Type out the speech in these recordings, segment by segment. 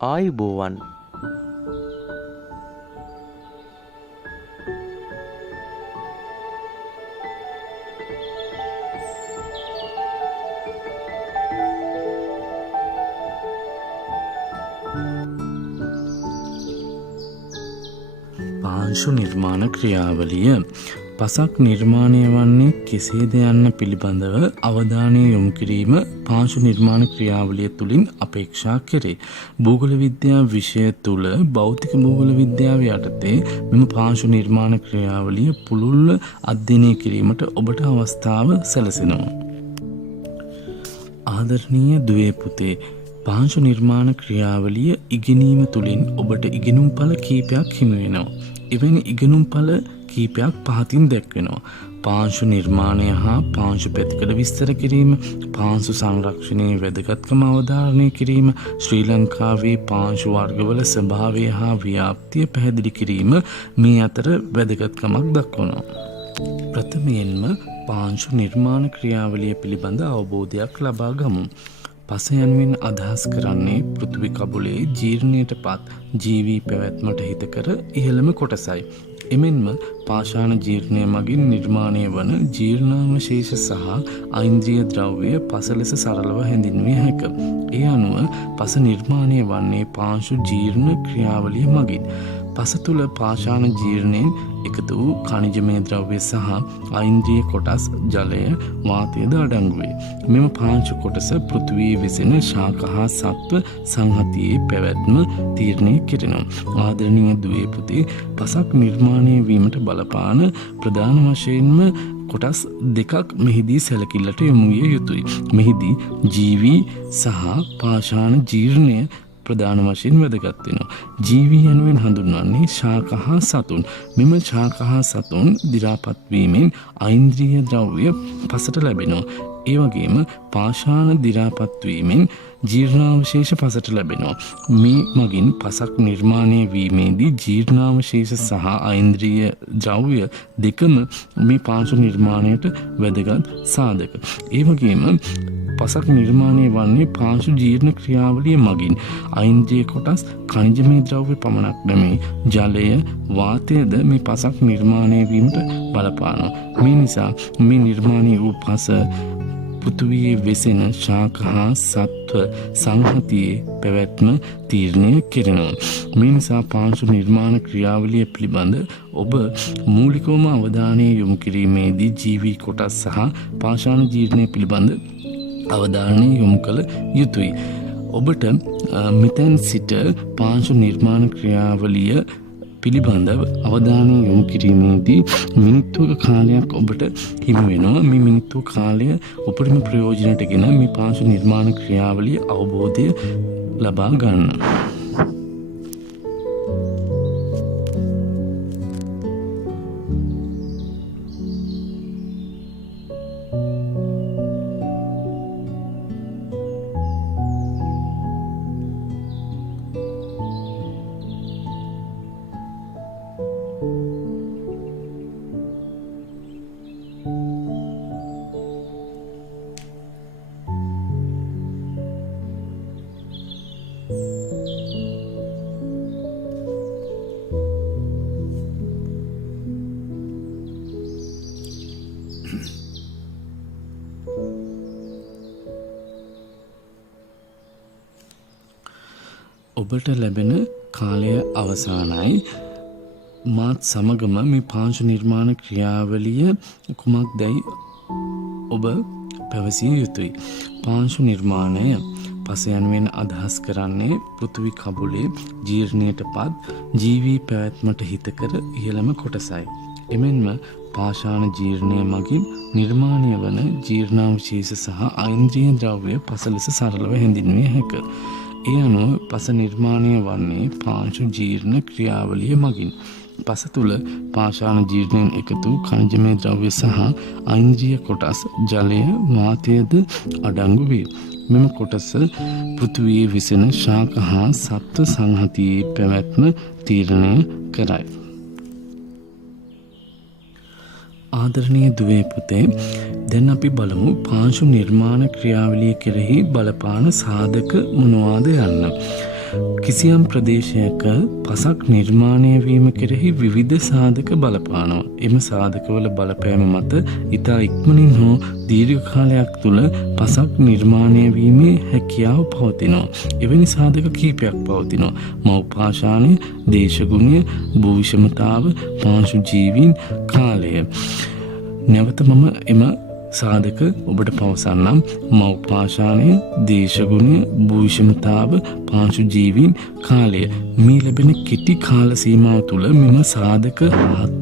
ආයුබෝවන් පාංශු නිර්මාණ ක්‍රියාවලිය පසක් නිර්මාණය වන්නේ කෙසේද යන්න පිළිබඳව අවධානය යොමු කිරීම පාංශු නිර්මාණ ක්‍රියාවලිය තුළින් අපේක්ෂා කෙරේ. භූගෝල විද්‍යා විෂය තුළ භෞතික භූගෝල විද්‍යාව යටතේ මෙම පාංශු නිර්මාණ ක්‍රියාවලිය පුළුල්ව අධ්‍යයනය කිරීමට ඔබට අවස්ථාව සැලසෙනවා. ආදරණීය දුවේ පුතේ, පාංශු නිර්මාණ ක්‍රියාවලිය ඉගෙනීම තුළින් ඔබට ඉගෙනුම් ඵල කීපයක් හිමි වෙනවා. එවැනි ඉගෙනුම් ඵල කීපයක් පහතින් දැක්වෙනවා. පාංශු නිර්මාණය හා පාංශු පැතිකඩ විස්තර කිරීම, පාංශු සංරක්ෂණයේ වැදගත්කම අවධාරණය කිරීම, ශ්‍රී ලංකාවේ පාංශු වර්ගවල ස්වභාවය හා ව්‍යාප්තිය පැහැදිලි කිරීම මේ අතර වැදගත්කමක් දක්වනවා. ප්‍රථමයෙන්ම පාංශු නිර්මාණ ක්‍රියාවලිය පිළිබඳ අවබෝධයක් ලබා ගමු. පස යනුවෙන් අදහස් කරන්නේ පෘථිවි කබුලේ ජීර්ණයට පත් ජීවී පැවැත්මට හිතකර ඉහළම කොටසයි. එමෙන්ම පාෂාණ ජීර්ණය මගින් නිර්මාණය වන ජීර්ණාවශේෂ සහ ඓන්ද්‍රිය ද්‍රව්‍ය පස ලෙස සරලව හැඳින්විය හැක. ඒ අනුව පස නිර්මාණය වන්නේ පාංශු ජීර්ණ ක්‍රියාවලිය මගින්. පස තුළ පාෂාණ ජීර්ණයෙන් එකතු වූ ඛනිජමය ද්‍රව්‍ය සහ ඓන්ද්‍රිය කොටස් ජලය වාතයද අඩංගු වේ. මෙම පාංශු කොටස පෘථිවියේ වෙසෙන ශාක හා සත්ව සංහතියේ පැවැත්ම තීරණය කෙරෙනවා. ආදරණීය දුවේ පුතේ, පසක් නිර්මාණය වීමට බලපාන ප්‍රධාන වශයෙන්ම කොටස් දෙකක් මෙහිදී සැලකිල්ලට යොමු විය යුතුයි. මෙහිදී ජීවී සහ පාෂාණ ජීර්ණය ප්‍රධාන වශයෙන් වැදගත් වෙනවා. ජීවී යනුවෙන් හඳුන්වන්නේ ශාක හා සතුන්. මෙම ශාක හා සතුන් දි รา පත් වීමෙන් ඓන්ද්‍රිය ද්‍රව්‍ය පසට ලැබෙනවා. ඒ වගේම පාෂාණ දි รา පත් වීමෙන් ජීර්ණාවශේෂ පසට ලැබෙනවා. මේ මගින් පසක් නිර්මාණය වීමේදී ජීර්ණාවශේෂ සහ ඓන්ද්‍රිය ද්‍රව්‍ය දෙකම මේ පාංශු නිර්මාණයට වැදගත් සාධක. ඒ වගේම පසක් නිර්මාණය වන්නේ පාංශු ජීර්ණ ක්‍රියාවලිය මගින්. ඓන්ද්‍රිය කොටස් ඛනිජමය ද්‍රව්‍ය පමණක් නෙමෙයි, ජලය වාතයද මේ පසක් නිර්මාණය වීමට බලපානවා. මේ නිසා මේ නිර්මාණය වූ පස පෘථිවියේ වෙසෙන ශාක හා සත්ව සංහතියේ පැවැත්ම තීරණය කෙරෙනවා. මේ නිසා පාංශු නිර්මාණ ක්‍රියාවලිය පිළිබඳ ඔබ මූලිකවම අවධානය යොමු කිරීමේදී ජීවී කොටස් සහ පාෂාණ ජීර්ණය පිළිබඳ අවධානය යොමු කළ යුතුයි. ඔබට මෙතැන් සිට පාංශු නිර්මාණ ක්‍රියාවලිය පිළිබඳව අවධානය යොමු කිරීමේදී මිනිත්තුක කාලයක් ඔබට හිමි වෙනවා. මේ මිනිත්තු කාලය උපරිම ප්‍රයෝජනට ගෙන මේ පාංශු නිර්මාණ ක්‍රියාවලිය අවබෝධය ලබා ගන්න. ඔබට ලැබෙන කාලය අවසానයි. මාත් සමගම මේ පාංශු නිර්මාණ ක්‍රියාවලිය කුමක්දයි ඔබ පැවසිය යුතුයි. පාංශු නිර්මාණය පස යනුවෙන් අදහස් කරන්නේ පෘථිවි කබුලේ ජීර්ණයට පත් ජීවී පැවැත්මට හිතකර ඉහළම කොටසයි. එමෙන්ම පාෂාණ ජීර්ණය මගින් නිර්මාණය වන ජීර්ණාවශේෂ සහ ඓන්ද්‍රිය ද්‍රව්‍ය පස ලෙස සරලව හැඳින්විය හැක. ඒ අනුව පස නිර්මාණය වන්නේ පාංශු ජීර්ණ ක්‍රියාවලිය මගින්. පස තුළ පාෂාණ ජීර්ණයෙන් එකතු ඛනිජමය ද්‍රව්‍ය සහ ඓන්ද්‍රිය කොටස් ජලය වාතයද අඩංගු වේ. මෙම කොටස පෘථිවියේ විසෙන ශාක හා සත්ව සංහතියේ පැවැත්ම තීරණය කරයි. ආදරණීය දුවේ පුතේ, දැන් අපි බලමු පාංශු නිර්මාණ ක්‍රියාවලිය කෙරෙහි බලපාන සාධක මොනවාද යන්න. කිසියම් ප්‍රදේශයක පසක් නිර්මාණය වීම කෙරෙහි විවිධ සාධක බලපානවා. එම සාධකවල බලපෑම මත ඉතා ඉක්මනින් හෝ දීර්ඝ කාලයක් තුළ පසක් නිර්මාණය වීමේ හැකියාව පවතිනවා. එවැනි සාධක කීපයක් පවතිනවා. මව්පාෂාණය, දේශගුණය, භූවිෂමතාව, පාංශු ජීවීන්, කාලය. නැවත මම එම සාධක ඔබට පවසන්නම්. මව්පාෂාණය, දේශගුණය, භූවිෂමතාව, පාංශු ජීවීන්, කාලය. මේ ලැබෙන කෙටි කාල සීමාව තුළ මෙම සාධක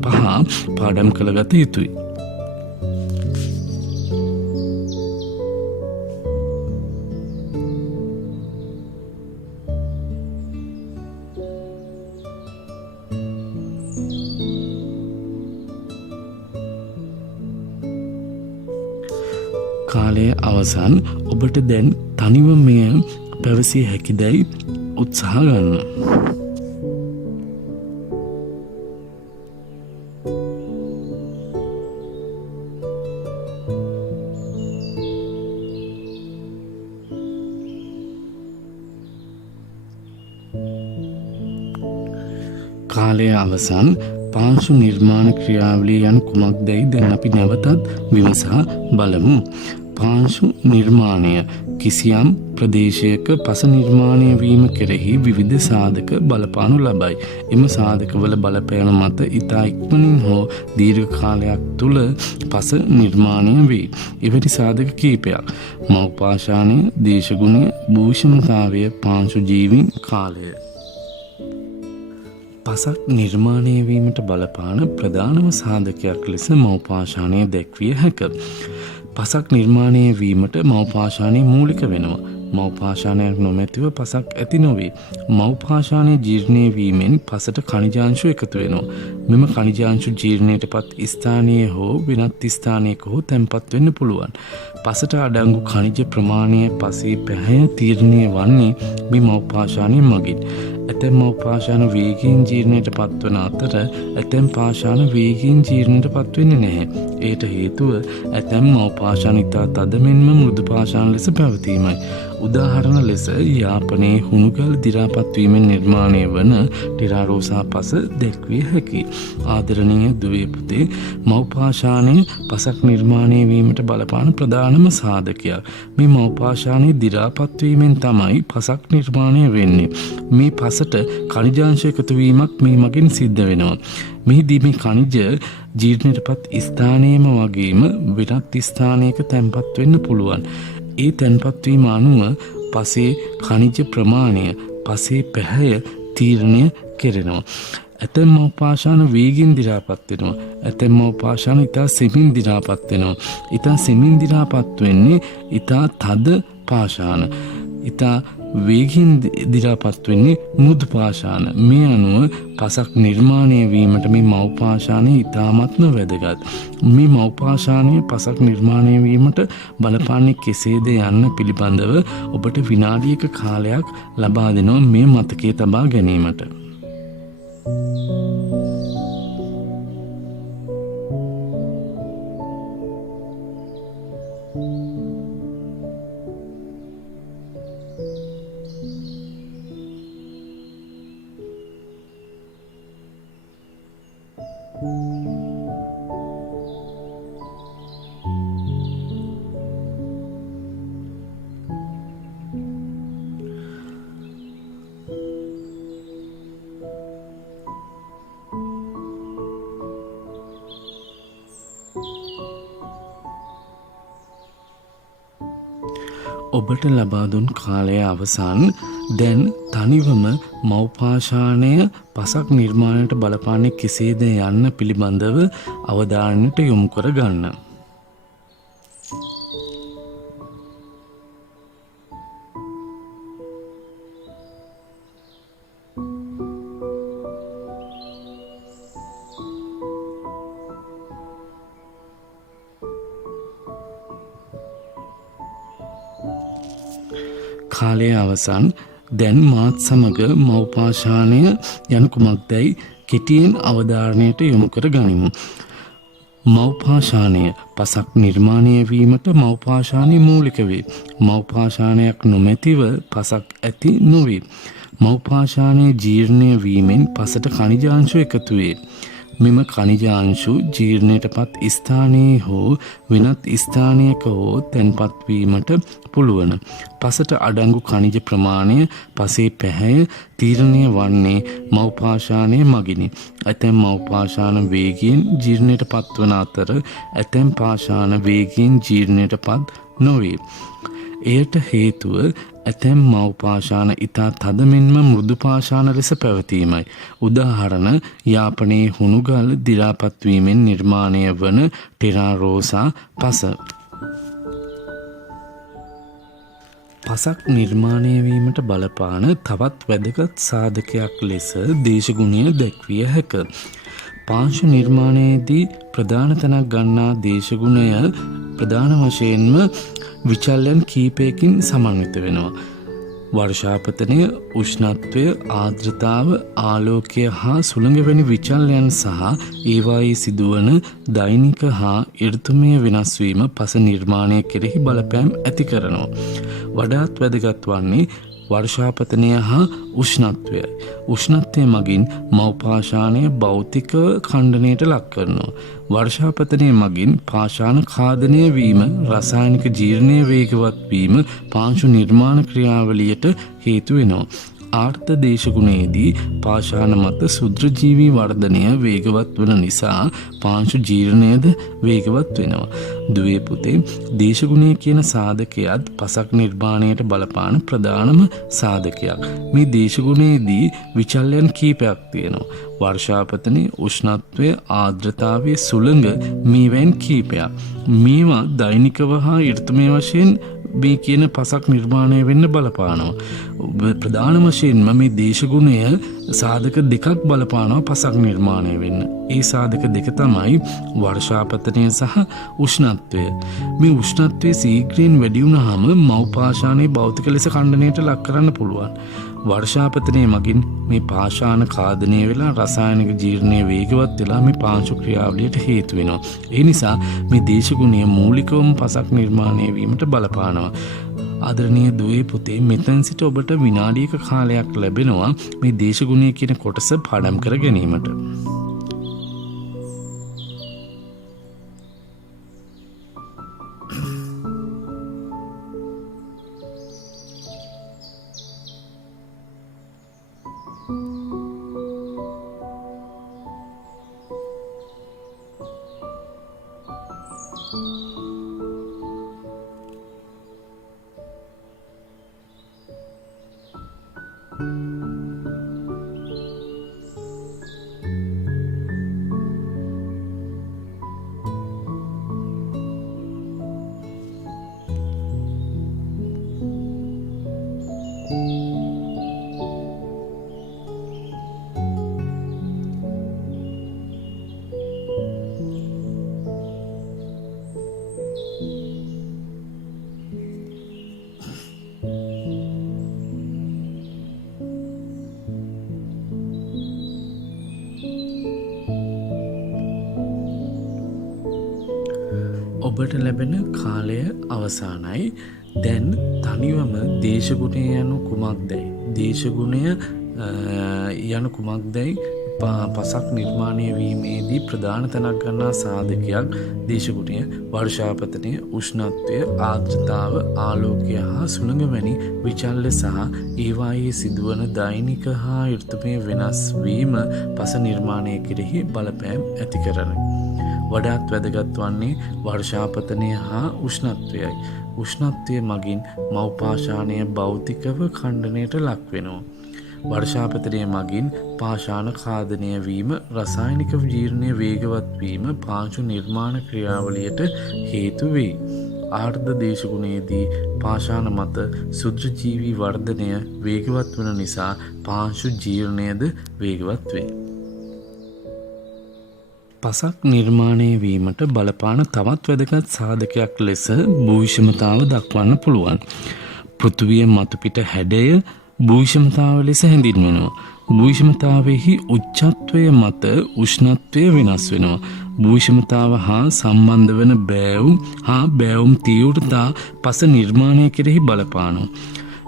පහ පාඩම් කරගත යුතුයි. කාලය අවසන්. ඔබට දැන් තනිව මෙය පැවසිය හැකිදැයි උත්සාහ ගන්න. කාලය අවසන්. පාංශු නිර්මාණ ක්‍රියාවලිය යන කුමක්දැයි දැන් අපි නැවතත් විමසා බලමු. පාංශු නිර්මාණය කිසියම් ප්‍රදේශයක පස නිර්මාණය වීම කෙරෙහි විවිධ සාධක බලපානු ලබයි. එම සාධකවල බලපෑම මත ඉතා ඉක්මනින් හෝ දීර්ඝ කාලයක් තුළ පස නිර්මාණය වේ. එවැනි සාධක කීපයක්: මව්පාෂාණය, දේශගුණය, භූවිෂමතාවය, පාංශු ජීවීන්, කාලය. පසක් නිර්මාණය වීමට බලපාන ප්‍රධානම සාධකයක් ලෙස මව්පාෂාණය දැක්විය හැක. පසක් නිර්මාණය වීමට මව්පාෂාණය මූලික වෙනවා. මව්පාෂාණයක් නොමැතිව පසක් ඇති නොවේ. මව්පාෂාණය ජීර්ණය වීමෙන් පසට ඛනිජාංශු එකතු වෙනවා. මෙම ඛනිජාංශු ජීර්ණයට පත් ස්ථානයේ හෝ වෙනත් ස්ථානයක හෝ තැන්පත් වෙන්න පුළුවන්. පසට අඩංගු ඛනිජ ප්‍රමාණය පසේ පැහැය තීරණය වන්නේ මේ මව්පාෂාණය මගින්. ඇතැම් මව්පාෂාණ වේගයෙන් ජීර්ණයට පත්වන අතර ඇතැම් පාෂාණ වේගයෙන් ජීර්ණයට පත්වෙන්නේ නැහැ. එයට හේතුව ඇතැම් මව්පාෂාණ ඉතා තද මෙන්ම මෘදු පාෂාණ ලෙස පැවතීමයි. උදාහරණ ලෙස යාපනයේ හුණුගල් දිරාපත් වීමෙන් නිර්මාණය වන ටිරාරෝසා පස දැක්විය හැකියි. ආදරණීය දුවේ පුතේ, මව්පාෂාණය පසක් නිර්මාණය වීමට බලපාන ප්‍රධානම සාධකයක්. මේ මව්පාෂාණය දිරාපත් වීමෙන් තමයි පසක් නිර්මාණය වෙන්නේ. මේ පසට ඛනිජාංශ එකතු වීමක් මේ මගින් සිද්ධ වෙනවා. මෙහිදී මේ ඛනිජ ජීර්ණයටපත් ස්ථානයේම වගේම වෙනත් ස්ථානයක තැන්පත් වෙන්න පුළුවන්. ඒ තැන්පත් වීම අනුව පසේ ඛනිජ ප්‍රමාණය, පසේ පැහැය තීරණය කෙරෙනවා. ඇතැම් මව්පාෂාණ වේගයෙන් දිරාපත් වෙනවා. ඇතැම් මව්පාෂාණ ඉතා සෙමින් දිරාපත් වෙනවා. ඉතා සෙමින් දිරාපත් වෙන්නේ ඉතා තද පාෂාණ. ඉතා වේගයෙන් දිරාපත් වෙන්නේ මෘදු පාෂාණ. මේ අනුව පසක් නිර්මාණය වීමට මේ මව්පාෂාණය ඉතාමත්ම වැදගත්. මේ මව්පාෂාණය පසක් නිර්මාණය වීමට බලපාන්නේ කෙසේද යන්න පිළිබඳව ඔබට විනාඩියක කාලයක් ලබා දෙනවා මේ මතකයේ තබා ගැනීමට. ඔබට ලබා දුන් කාලය අවසන්. දැන් තනිවම මව්පාෂාණය පසක් නිර්මාණයට බලපාන්නේ කෙසේද යන්න පිළිබඳව අවධානයට යොමු කර ගන්න. කාලය අවසන්. දැන් මාත් සමග මව්පාෂාණය යනු කුමක්දැයි කෙටියෙන් අවධාරණයට යොමු කර ගනිමු. මව්පාෂාණය පසක් නිර්මාණය වීමට මව්පාෂාණය මූලික වේ. මව්පාෂාණයක් නොමැතිව පසක් ඇති නොවේ. මව්පාෂාණයේ ජීර්ණය වීමෙන් පසට khනිජාංශු එකතු වේ. මෙම khනිජාංශු ජීර්ණයටපත් ස්ථානයේ හෝ වෙනත් ස්ථානයක හෝ තැන්පත් වීමට පුළුවන්. පසට අඩංගු khනිජ ප්‍රමාණය පසේ පැහැය තීරණය වන්නේ මව්පාෂාණය මගිනි. ඇතැම් මව්පාෂාණ වේගයෙන් ජීර්ණයටපත් වන අතර ඇතැම් පාෂාණ වේගයෙන් ජීර්ණයටපත් නොවේ. එයට හේතුව ඇතැම් මව්පාෂාණ ඉතා තද මෙන්ම මෘදු පාෂාණ ලෙස පැවතීමයි. උදාහරණ යාපනයේ හුණුගල් දිරාපත් වීමෙන් නිර්මාණය වන ටෙරාරෝසා පස. පසක් නිර්මාණය වීමට බලපාන තවත් වැදගත් සාධකයක් ලෙස දේශගුණය දැක්විය හැක. පාංශු නිර්මාණයේදී ප්‍රධාන තැනක් ගන්නා දේශගුණය ප්‍රධාන වශයෙන්ම විචල්යන් කීපයකින් සමන්විත වෙනවා. වර්ෂාපතනය, උෂ්ණත්වය, ආර්ද්‍රතාව, ආලෝකය හා සුළඟ වැනි විචල්යන් සහ ඒවායේ සිදුවන දෛනික හා ඍතුමය වෙනස් වීම පස නිර්මාණය කෙරෙහි බලපෑම් ඇති කරනවා. වඩාත් වැදගත් වන්නේ වර්ෂාපතනය හා උෂ්ණත්වයයි. උෂ්ණත්වය මගින් මව්පාෂාණය භෞතික ඛණ්ඩනයට ලක් කරනවා. වර්ෂාපතනය මගින් පාෂාණ ඛාදනය වීම, රසායනික ජීර්ණය වේගවත් වීම පාංශු නිර්මාණ ක්‍රියාවලියට හේතු වෙනවා. ආර්ථ දේශගුණයේදී පාෂාණ මත සුද්‍රජීවී වර්ධනය වේගවත් වන නිසා පාංශු ජීර්ණයද වේගවත් වෙනවා. දුවේ පුතේ, දේශගුණය කියන සාධකයත් පසක් නිර්මාණයට බලපාන ප්‍රධානම සාධකයක්. මේ දේශගුණයේදී විචල්යන් කීපයක් තියෙනවා. වර්ෂාපතනය, උෂ්ණත්වය, ආර්ද්‍රතාවය, සුළඟ මේවැන් කීපයක්. මේවා දෛනිකව හා ඍතුමය වශයෙන් මේ කියන පසක් නිර්මාණය වෙන්න බලපානවා. ප්‍රධාන වශයෙන්ම මේ දේශගුණය සාධක දෙකක් බලපානවා පසක් නිර්මාණය වෙන්න. ඒ සාධක දෙක තමයි වර්ෂාපතනය සහ උෂ්ණත්වය. මේ උෂ්ණත්වය සීඝ්‍රයෙන් වැඩි වුණාම මව්පාෂාණයේ භෞතික ලෙස ඛණ්ඩනයට ලක් කරන්න පුළුවන්. වර්ෂාපතනය මගින් මේ පාෂාණ ඛාදනය වෙලා රසායනික ජීර්ණය වේගවත් වෙලා මේ පාංශු ක්‍රියාවලියට හේතු වෙනවා. ඒ නිසා මේ දේශගුණය මූලිකවම පසක් නිර්මාණය වීමට බලපානවා. ආදරණීය දුවේ පුතේ, මෙතෙන් සිට ඔබට විනාඩියක කාලයක් ලැබෙනවා මේ දේශගුණය කියන කොටස පාඩම් කර ගැනීමට. ඔබට ලැබෙන කාලය අවසానයි. දැන් තනිවම දේශගුණය යනු කුමක්දයි, දේශගුණය යනු කුමක්දයි පසක් නිර්මාණය වීමේදී ප්‍රධාන තැනක් ගන්නා සාධකයක් දේශගුණය, වර්ෂාපතනය, උෂ්ණත්වය, ආර්ද්‍රතාව, ආලෝකය හා සුළඟ වැනි විචල්්‍ය සහ ඒවායේ සිදුවන දෛනික හා ඍතුමය වෙනස් වීම පස නිර්මාණය කෙරෙහි බලපෑම් ඇති කරන. වඩාත් වැදගත් වන්නේ වර්ෂාපතනය හා උෂ්ණත්වයයි. උෂ්ණත්වය මගින් මව්පාෂාණය භෞතිකව ඛණ්ඩනයට ලක් වෙනවා. වර්ෂාපතනය මගින් පාෂාණ ඛාදනය වීම, රසායනික ජීර්ණය වේගවත් වීම පාංශු නිර්මාණ ක්‍රියාවලියට හේතු වේ. ආර්ධ දේශගුණයේදී පාෂාණ මත සුද්‍රජීවී වර්ධනය වේගවත් වන නිසා පාංශු ජීර්ණයද වේගවත් වේ. පසක් නිර්මාණය වීමට බලපාන තවත් වැදගත් සාධකයක් ලෙස භූවිෂමතාව දක්වන්න පුළුවන්. පෘථිවිය මතුපිට හැඩය භූවිෂමතාව ලෙස හැඳින්වෙනවා. භූවිෂමතාවෙහි උච්චත්වය මත උෂ්ණත්වය වෙනස් වෙනවා. භූවිෂමතාව හා සම්බන්ධ වන බෑවුම් හා බෑවුම් තීව්‍රතා පස නිර්මාණය කෙරෙහි බලපානවා.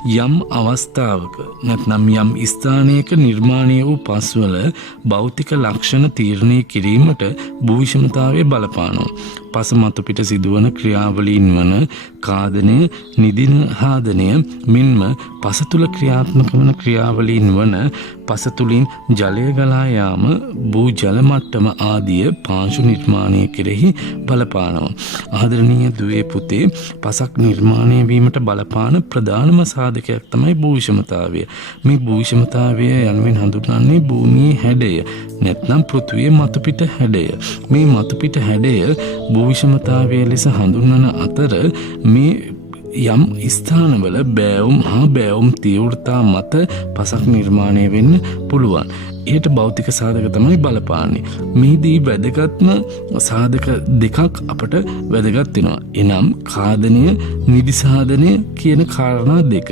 යම් අවස්ථාවක නැත්නම් යම් ස්ථානයක නිර්මාණය වූ පස්වල භෞතික ලක්ෂණ තීරණය කිරීමට භූවිෂමතාවය බලපානවා. පස මතු පිට සිදුවන ක්‍රියාවලීන් වන කාදනය, නිදිනහාදනය මෙන්ම පස තුළ ක්‍රියාත්මක වන ක්‍රියාවලීන් වන පස තුළින් ජලය ගලා යාම, භූ ජල මට්ටම ආදිය පාංශු නිර්මාණය කෙරෙහි බලපානවා. ආදරණීය දුවේ පුතේ, පසක් නිර්මාණය වීමට බලපාන ප්‍රධානම සාධකයක් තමයි භූවිෂමතාවය. මේ භූවිෂමතාවය යනුවෙන් හඳුන්වන්නේ භූමියේ හැඩය නැත්නම් පෘථුවියේ මතුපිට හැඩය. මේ මතුපිට හැඩය භූවිෂමතාවය ලෙස හඳුන්වන අතර මේ යම් ස්ථානවල බෑවුම් හා බෑවුම් තීව්‍රතා මත පසක් නිර්මාණය වෙන්න පුළුවන්. ඒට භෞතික සාධක තමයි බලපාන්නේ. මේදී වැදගත්ම සාධක දෙකක් අපට වැදගත් වෙනවා. එනම් කාදනය, නිදිසාදනය කියන කාරණා දෙක.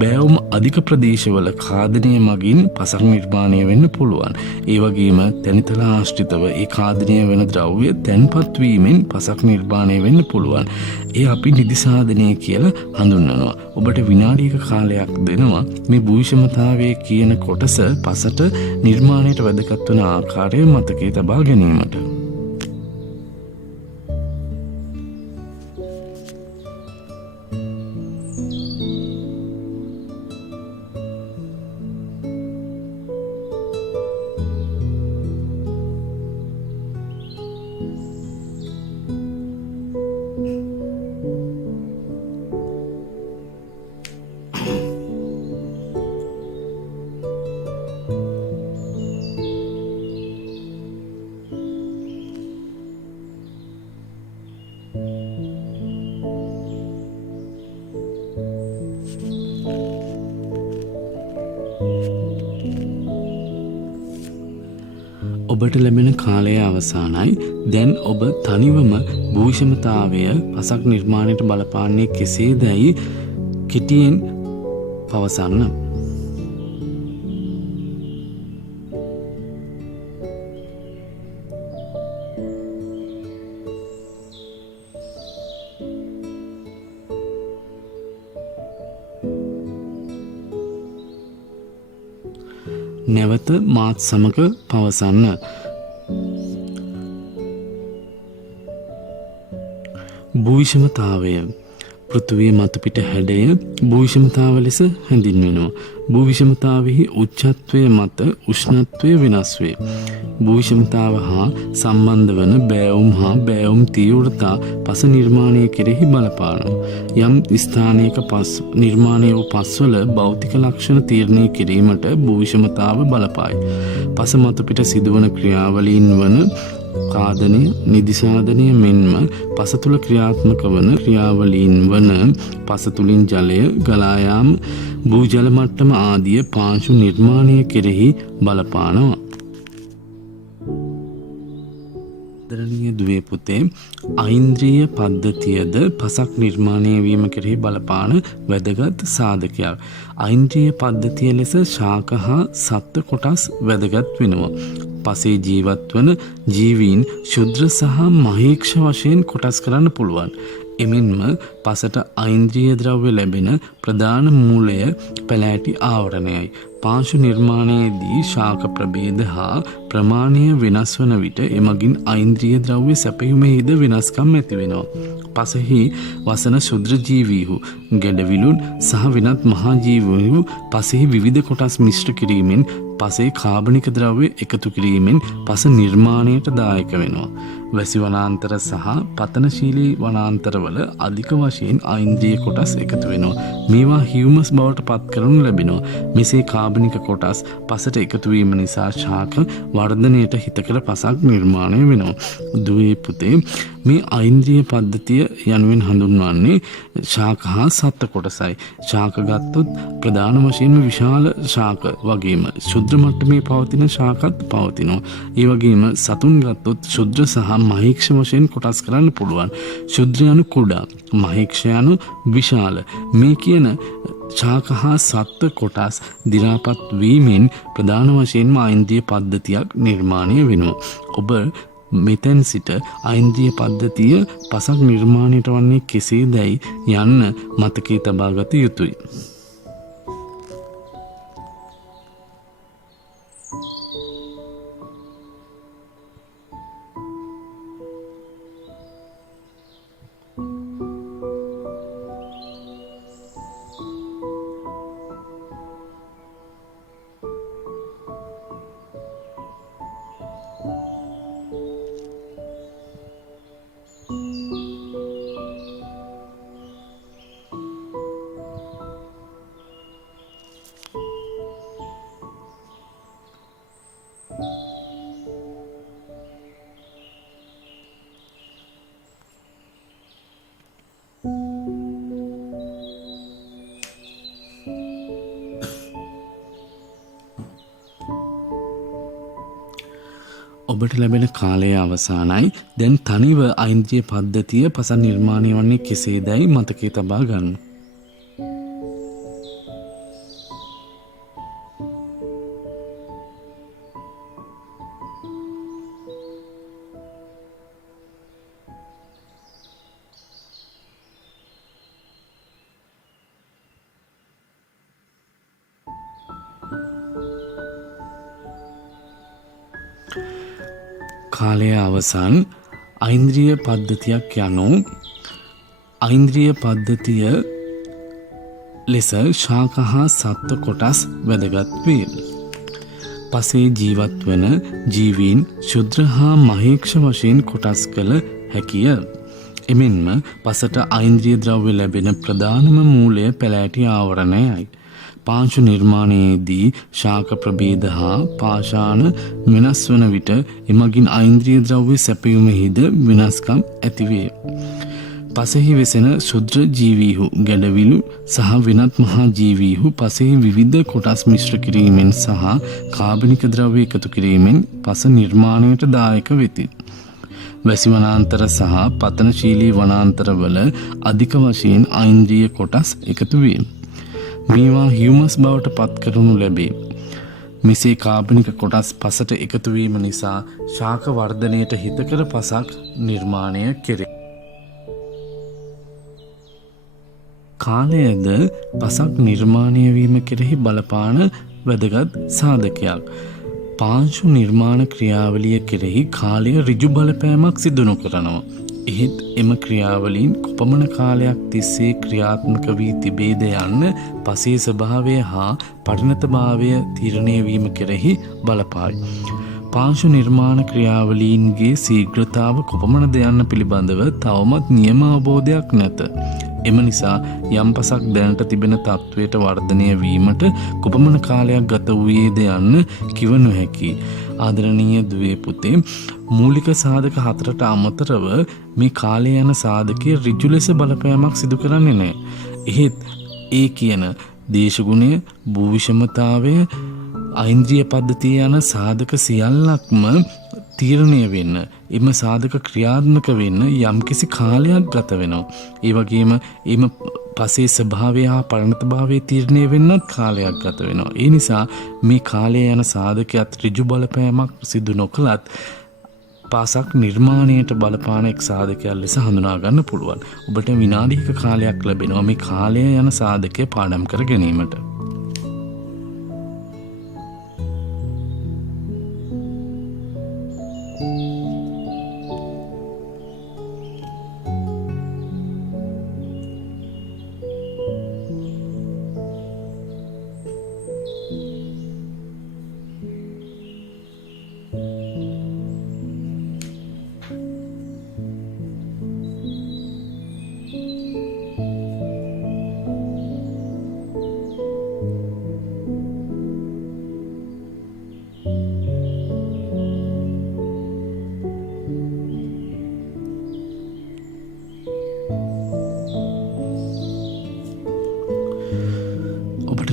බෑවුම් අධික ප්‍රදේශවල කාදනය මගින් පසක් නිර්මාණය වෙන්න පුළුවන්. ඒ වගේම තැනිතල ආශ්‍රිතව ඒ කාදනය වෙන ද්‍රව්‍ය තැන්පත් වීමෙන් පසක් නිර්මාණය වෙන්න පුළුවන්. ඒ අපි නිදිසාදනය කියලා හඳුන්වනවා. ඔබට විනාඩියක කාලයක් දෙනවා මේ භූවිෂමතාවය කියන කොටස පසට නිර්මාණයට වැදගත් වන ආකාරය මතකයේ තබා ගැනීමට. ඔබට ලැබෙන කාලය අවසానයි. දැන් ඔබ තනිවම භූවිෂමතාවය පසක් නිර්මාණයට බලපාන්නේ කෙසේදයි කෙටියෙන් පවසන්න. නැවත මාත් සමග පවසන්න. භූවිෂමතාවය පෘථුවිය මතුපිට හැඩය භූවිෂමතාව ලෙස හැඳින්වෙනවා. භූවිෂමතාවෙහි උච්චත්වය මත උෂ්ණත්වය වෙනස් වේ. භූවිෂමතාව හා සම්බන්ධ වන බෑවුම් හා බෑවුම් තීව්‍රතා පස නිර්මාණය කෙරෙහි බලපානවා. යම් ස්ථානයක නිර්මාණය වූ පස්වල භෞතික ලක්ෂණ තීරණය කිරීමට භූවිෂමතාව බලපායි. පස මතුපිට සිදුවන ක්‍රියාවලීන් වන කාදනය, නිදිසාදනය මෙන්ම පස තුළ ක්‍රියාත්මක වන ක්‍රියාවලීන් වන පස තුළින් ජලය ගලා යාම, භූ ජල මට්ටම ආදිය පාංශු නිර්මාණය කෙරෙහි බලපානවා. ආදරණීය දුවේ පුතේ, ඓන්ද්‍රීය පද්ධතියද පසක් නිර්මාණය වීම කෙරෙහි බලපාන වැදගත් සාධකයක්. ඓන්ද්‍රීය පද්ධතිය ලෙස ශාක හා සත්ත්ව කොටස් වැදගත් වෙනවා. පසේ ජීවත් වන ජීවීන් ශුද්‍ර සහ මහේක්ෂ වශයෙන් කොටස් කරන්න පුළුවන්. එමෙන්ම පසට ඓන්ද්‍රීය ද්‍රව්‍ය ලැබෙන ප්‍රධාන මූලය පැලෑටි ආවරණයයි. පාංශු නිර්මාණයේදී ශාක ප්‍රභේද හා ප්‍රමාණය වෙනස් වන විට එමගින් ඓන්ද්‍රීය ද්‍රව්‍ය සැපයීමේද වෙනස්කම් ඇති වෙනවා. පසෙහි වසන ශුද්‍ර ජීවීහු, ගැඩවිලුන් සහ වෙනත් මහා ජීවීහු පසෙහි විවිධ කොටස් මිශ්‍ර කිරීමෙන් පසේ කාබනික ද්‍රව්‍ය එකතු කිරීමෙන් පස නිර්මාණයට දායක වෙනවා. වැසි වනාන්තර සහ පතනශීලී වනාන්තරවල අධික වශයෙන් ඓන්ද්‍රීය කොටස් එකතු වෙනවා. මේවා හියුමස් බවට පත් කරනු ලැබෙනවා. මෙසේ කාබනික කොටස් පසට එකතු වීම නිසා ශාක වර්ධනයට හිතකර පසක් නිර්මාණය වෙනවා. දුවේ පුතේ, මේ ඓන්ද්‍රීය පද්ධතිය යනුවෙන් හඳුන්වන්නේ ශාක හා සත්ත්ව කොටසයි. ශාක ගත්තොත් ප්‍රධාන වශයෙන්ම විශාල ශාක වගේම ශුද්‍ර මට්ටමේ පවතින ශාකත් පවතිනවා. ඒ වගේම සතුන් ගත්තොත් ශුද්‍ර සහ මහේක්ෂ වශයෙන් කොටස් කරන්න පුළුවන්. ශුද්‍ර යනු කුඩා, මහේක්ෂ යනු විශාල. මේ කියන ශාක හා සත්ත්ව කොටස් දිරාපත් වීමෙන් ප්‍රධාන වශයෙන්ම ඓන්ද්‍රීය පද්ධතියක් නිර්මාණය වෙනවා. ඔබ මෙතැන් සිට ඓන්ද්‍රීය පද්ධතිය පසක් නිර්මාණයට වන්නේ කෙසේදැයි යන්න මතකයේ තබා ගත යුතුයි. ඔබට ලැබෙන කාලය අවසానයි. දැන් තනිව ඓන්ද්‍රිය පද්ධතිය පසක් නිර්මාණය වන්නේ කෙසේදයි මතකයේ තබා ගන්න. කාලය අවසන් ඓන්ද්‍රිය පද්ධතියක් යනු ඓන්ද්‍රිය පද්ධතිය ලෙස ශාක හා සත්ව කොටස් වැදගත් වේ. පසේ ජීවත් වන ජීවීන් ශුද්‍ර හා මහේක්ෂ වශයෙන් කොටස් කළ හැකිය. එමෙන්ම පසට ඓන්ද්‍රිය ද්‍රව්‍ය ලැබෙන ප්‍රධානම මූලය පැලෑටි ආවරණයයි. පාංශු නිර්මාණයේදී ශාක ප්‍රභේද හා පාෂාණ වෙනස් වන විට එමගින් ඓන්ද්‍රිය ද්‍රව්‍ය සැපයුමෙහිද වෙනස්කම් ඇතිවේ. පසෙහි වෙසෙන ශුද්‍ර ජීවීහු ගැඩවිලු සහ වෙනත් මහා ජීවීහු පසෙහි විවිධ කොටස් මිශ්‍ර කිරීමෙන් සහ කාබනික ද්‍රව්‍ය එකතු කිරීමෙන් පස නිර්මාණයට දායක වෙති. වැසි වනාන්තර සහ පතනශීලී වනාන්තරවල අධික වශයෙන් ඓන්ද්‍රිය කොටස් එකතු වේ. මේවා හියුමස් බවට පත් කරනු ලැබේ. මෙසේ කාබනික කොටස් පසට එකතු වීම නිසා ශාක වර්ධනයට හිතකර පසක් නිර්මාණය කෙරේ. කාලයද පසක් නිර්මාණය වීම කෙරෙහි බලපාන වැදගත් සාධකයක්. පාංශු නිර්මාණ ක්‍රියාවලිය කෙරෙහි කාලය ඍජු බලපෑමක් සිදු නොකරනවා. එහෙත් එම ක්‍රියාවලීන් කොපමණ කාලයක් තිස්සේ ක්‍රියාත්මක වී තිබේද යන්න පසේ ස්වභාවය හා පරිණතභාවය තීරණය වීම කෙරෙහි බලපායි. පාංශු නිර්මාණ ක්‍රියාවලීන්ගේ ශීඝ්‍රතාව කොපමණද යන්න පිළිබඳව තවමත් නියම අවබෝධයක් නැත. එම නිසා යම් පසක් දැනට තිබෙන තත්වයට වර්ධනය වීමට කොපමණ කාලයක් ගත වූයේද යන්න කිව නොහැකි. ආදරණීය දුවේ පුතේ, මූලික සාධක 4ට අමතරව මේ කාලය යන සාධකයේ ඍජු ලෙස බලපෑමක් සිදු කරන්නේ නැහැ. එහෙත් ඒ කියන දේශගුණය, භූ විෂමතාවය, ඓන්ද්‍රිය පද්ධතිය යන සාධක සියල්ලක්ම තීරණය වෙන්න, එම සාධක ක්‍රියාත්මක වෙන්න යම්කිසි කාලයක් ගත වෙනවා. ඒ වගේම එම පසේ ස්වභාවය හා පරිණතභාවය තීරණය වෙන්නත් කාලයක් ගත වෙනවා. ඒ නිසා මේ කාලය යන සාධකයක් ඍජු බලපෑමක් සිදු නොකලත් පසක් නිර්මාණයට බලපාන එක් සාධකයක් ලෙස හඳුනා ගන්න පුළුවන්. ඔබට විනාඩික කාලයක් ලැබෙනවා මේ කාලය යන සාධකය පාඩම් කර ගැනීමට.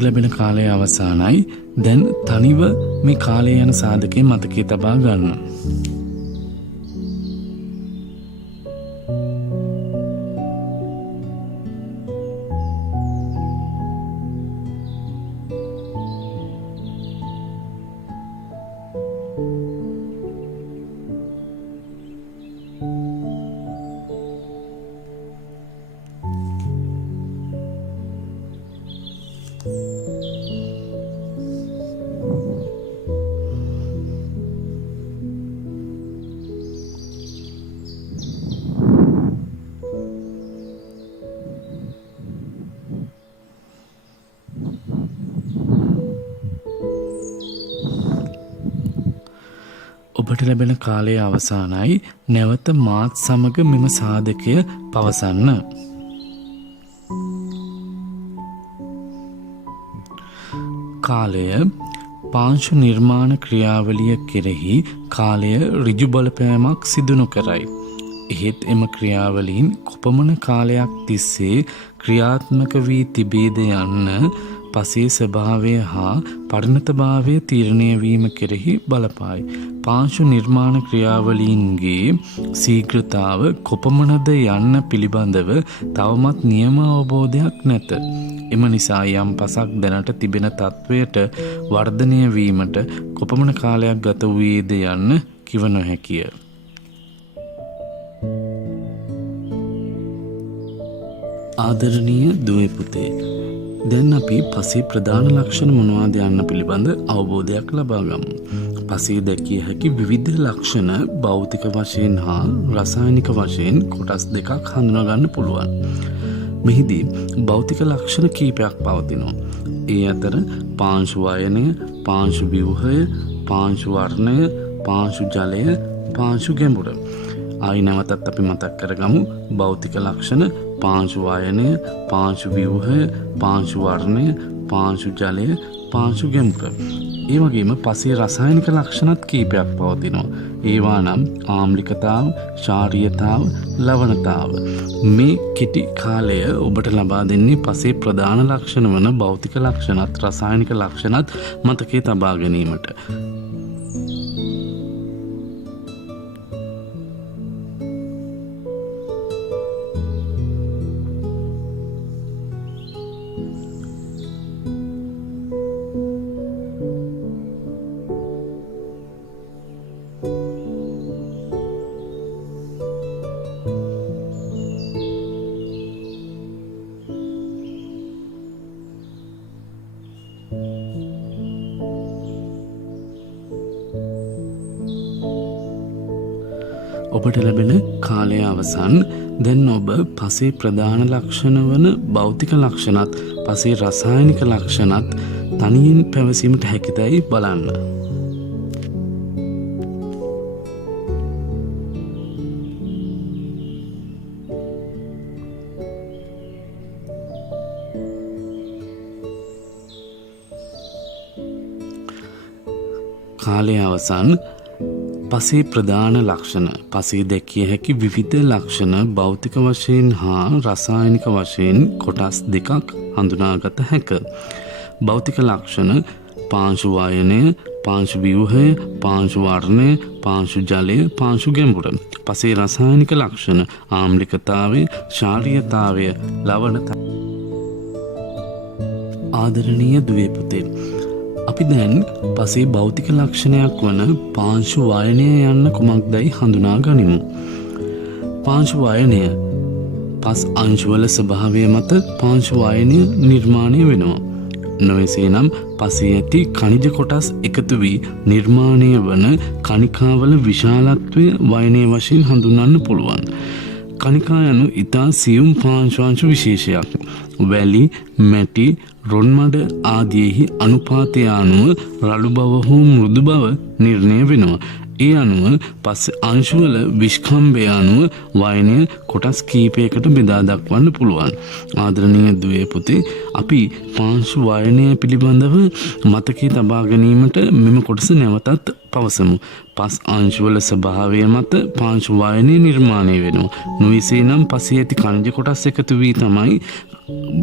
ලැබෙන කාලය අවසానයි. දැන් තනිව මේ කාලය යන සාධකයේ මතකයේ තබා ගන්න. ඔබට ලැබෙන කාලය අවසానයි. නැවත මාත් සමග මෙම සාධකය පවසන්න. කාලය පාංශු නිර්මාණ ක්‍රියාවලිය කෙරෙහි කාලය ඍජු බලපෑමක් සිදු නොකරයි. එහෙත් එම ක්‍රියාවලීන් කොපමණ කාලයක් තිස්සේ ක්‍රියාත්මක වී තිබේද යන්න පසේ ස්වභාවය හා පරිණතභාවය තීරණය වීම කෙරෙහි බලපායි. පාංශු නිර්මාණ ක්‍රියාවලීන්ගේ ශීඝ්‍රතාව කොපමණද යන්න පිළිබඳව තවමත් නියම අවබෝධයක් නැත. එම නිසා යම් පසක් දැනට තිබෙන තත්වයට වර්ධනය වීමට කොපමණ කාලයක් ගත වූයේද යන්න කිව නොහැකිය. ආදරණීය දුවේ පුතේ, දැන් අපි පසේ ප්‍රධාන ලක්ෂණ මොනවාද යන්න පිළිබඳ අවබෝධයක් ලබා ගමු. පසේ දැකිය හැකි විවිධ ලක්ෂණ භෞතික වශයෙන් හා රසායනික වශයෙන් කොටස් දෙකක් හඳුනා ගන්න පුළුවන්. මෙහිදී භෞතික ලක්ෂණ කීපයක් පවතිනවා. ඒ අතර පාංශු වයනය, පාංශු ව්‍යුහය, පාංශු වර්ණය, පාංශු ජලය, පාංශු ගැඹුර. ආයි නැවතත් අපි මතක් කරගමු. භෞතික ලක්ෂණ පාංශු වයනය, පාංශු ව්‍යුහය, පාංශු වර්ණය, පාංශු ජලය, පාංශු ගැඹුර. ඒ වගේම පසේ රසායනික ලක්ෂණත් කීපයක් පවතිනවා. ඒවා නම් ආම්ලිකතාව, ශාරීයතාව, ලවණතාව. මේ කෙටි කාලය ඔබට ලබා දෙන්නේ පසේ ප්‍රධාන ලක්ෂණ වන භෞතික ලක්ෂණත් රසායනික ලක්ෂණත් මතකයේ තබා ගැනීමට. ඔබට ලැබෙන කාලය අවසන්. දැන් ඔබ පසේ ප්‍රධාන ලක්ෂණ වන භෞතික ලක්ෂණත් පසේ රසායනික ලක්ෂණත් තනියෙන් පැවසීමට හැකිදැයි බලන්න. කාලය අවසන්. පසේ ප්‍රධාන ලක්ෂණ පසේ දැකිය හැකි විවිධ ලක්ෂණ භෞතික වශයෙන් හා රසායනික වශයෙන් කොටස් දෙකක් හඳුනාගත හැක. භෞතික ලක්ෂණ පාංශු වයනය, පාංශු ව්‍යුහය, පාංශු වර්ණය, පාංශු ජලය, පාංශු ගැඹුර. පසේ රසායනික ලක්ෂණ ආම්ලිකතාවය, ශාරීයතාවය, ලවණතාවය. ආදරණීය දුවේ පුතේ, අපි දැන් පසේ භෞතික ලක්ෂණයක් වන පාංශු වයනය යන්න කුමක්දයි හඳුනා ගනිමු. පාංශු වයනය පස් අංශුවල ස්වභාවය මත පාංශු වයනය නිර්මාණය වෙනවා. නොවේසේ නම් පසේ ඇති ඛනිජ කොටස් එකතු වී නිර්මාණය වන කණිකාවල විශාලත්වය වයනය වශයෙන් හඳුන්වන්න පුළුවන්. කණිකා යනු ඉතා සියුම් පාංශු විශේෂයක්. වැලි, මැටි, රොන්මඩ ආදියෙහි අනුපාතය අනුව රළු බව හෝ මෘදු බව නිර්ණය වෙනවා. ඒ අනුව පස් අංශුවල විස්කම්භය අනුව වයනය කොටස් කීපයකට බෙදා දක්වන්න පුළුවන්. ආදරණීය දුවේ පුතේ, අපි පාංශු වයනය පිළිබඳව මතකයේ තබා ගැනීමට මෙම කොටස නැවතත් පවසමු. පස් අංශුවල ස්වභාවය මත පාංශු වයනය නිර්මාණය වෙනවා. නොවේසේ නම් පසේ ඇති ඛනිජ කොටස් එකතු වී තමයි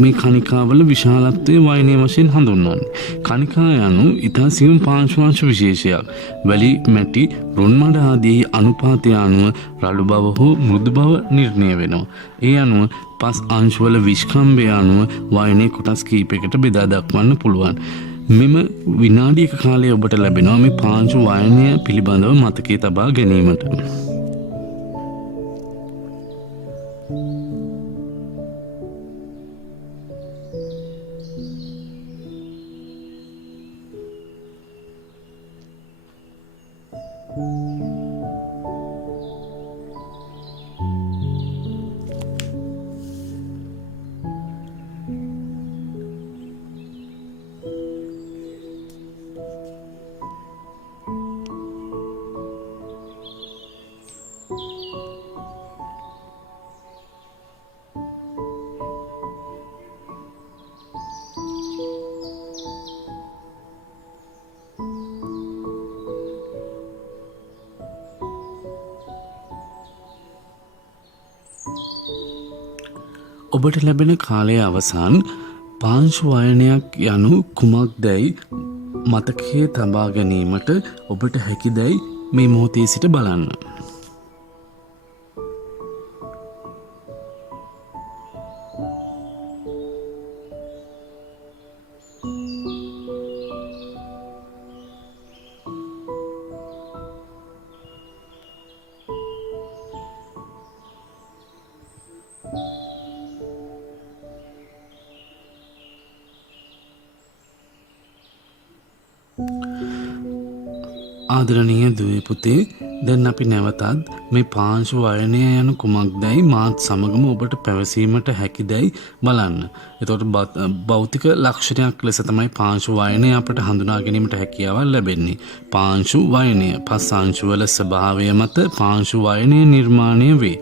මේ කණිකාවල විශාලත්වය වයනය වශයෙන් හඳුන්වන්නේ. කණිකා යනු ඉතා සියුම් පාංශු විශේෂයක්. වැලි, මැටි, රොන්මඩ ආදී අනුපාතය අනුව රළු බව හෝ මෘදු බව නිර්ණය වෙනවා. ඒ අනුව පස් අංශුවල විස්කම්භය අනුව වයනය කොටස් කීපයකට බෙදා දක්වන්න පුළුවන්. මෙම විනාඩියක කාලය ඔබට ලැබෙනවා මේ පාංශු වයනය පිළිබඳව මතකයේ තබා ගැනීමට. ඔබට ලැබෙන කාලය අවසන්. පාංශු වයනයක් යනු කුමක්දැයි මතකයේ තබා ගැනීමට ඔබට හැකිදැයි මේ මොහොතේ සිට බලන්න. ආදරණීය දුවේ පුතේ, දැන් අපි නැවතත් මේ පාංශු වයනය යන කුමක්දැයි මාත් සමගම ඔබට පැවසීමට හැකිදැයි බලන්න. එතකොට භෞතික ලක්ෂණයක් ලෙස තමයි පාංශු වයනය අපට හඳුනා ගැනීමට හැකියාවක් ලැබෙන්නේ. පාංශු වයනය පස් අංශුවල ස්වභාවය මත පාංශු වයනය නිර්මාණය වේ.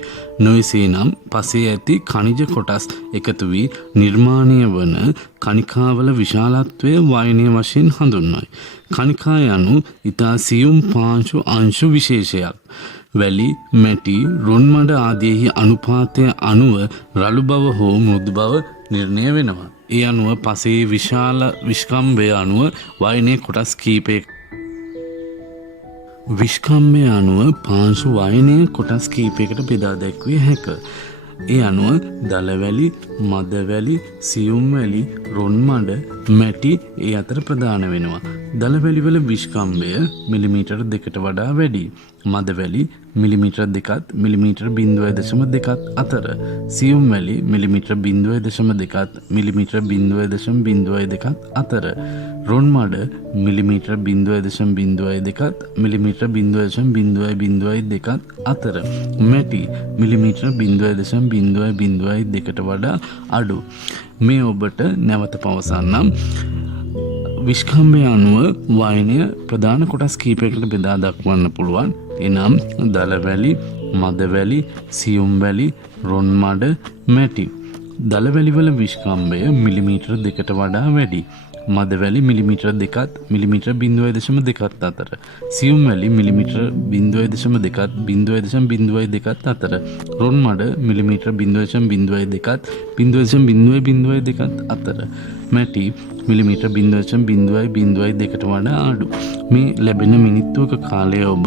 නොයසේනම් පසේ ඇති ඛනිජ කොටස් එකතු වී නිර්මාණය වන කණිකාවල විශාලත්වය වයනය වශයෙන් හඳුන්වයි. කණිකා යනු ඉතා සියුම් පාංශු අංශු විශේෂයක්. වැලි, මැටි, රොන්මඩ ආදියෙහි අනුපාතය අනුව රළු බව හෝ මෘදු බව නිර්ණය වෙනවා. ඒ අනුව පසේ විශාල විස්කම්භය අනුව වයනය කොටස් කීපයක විස්කම්භය අනුව පාංශු වයනය කොටස් කීපයකට බෙදා දැක්විය හැක. ඒ අනුව දලවැලි, මදවැලි, සියුම් වැලි, රොන්මඩ, මැටි ඒ අතර ප්‍රධාන වෙනවා. දලවැලිවල විස්කම්භය මිලිමීටර් 2කට වඩා වැඩි. මදවැලි මිලිමීටර් 2ත් මිලිමීටර් 0.2ත් අතර. සියුම් වැලි මිලිමීටර් 0.2ත් මිලිමීටර් 0.02ත් අතර. රොන්මඩ මිලිමීටර් 0.02ත් මිලිමීටර් 0.002ත් අතර. මැටි මිලිමීටර් 0.002ට වඩා අඩු. මේ ඔබට නැවත පවසන්නම්. විස්කම්භය අනුව වයනය ප්‍රධාන කොටස් කීපයකට බෙදා දක්වන්න පුළුවන්. එනම් දලවැලි, මදවැලි, සියුම් වැලි, රොන්මඩ, මැටි. දලවැලිවල විස්කම්භය මිලිමීටර් 2ට වඩා වැඩි. මදවැලි මිලිමීටර් 2ත් මිලිමීටර් 0.2ත් අතර. සියුම් වැලි මිලිමීටර් 0.2ත් 0.02ත් අතර. රොන්මඩ මිලිමීටර් 0.02ත් 0.002ත් අතර. මැටි මිලිමීටර් 0.002ට වඩා අඩු. මේ ලැබෙන මිනිත්තුවක කාලය ඔබ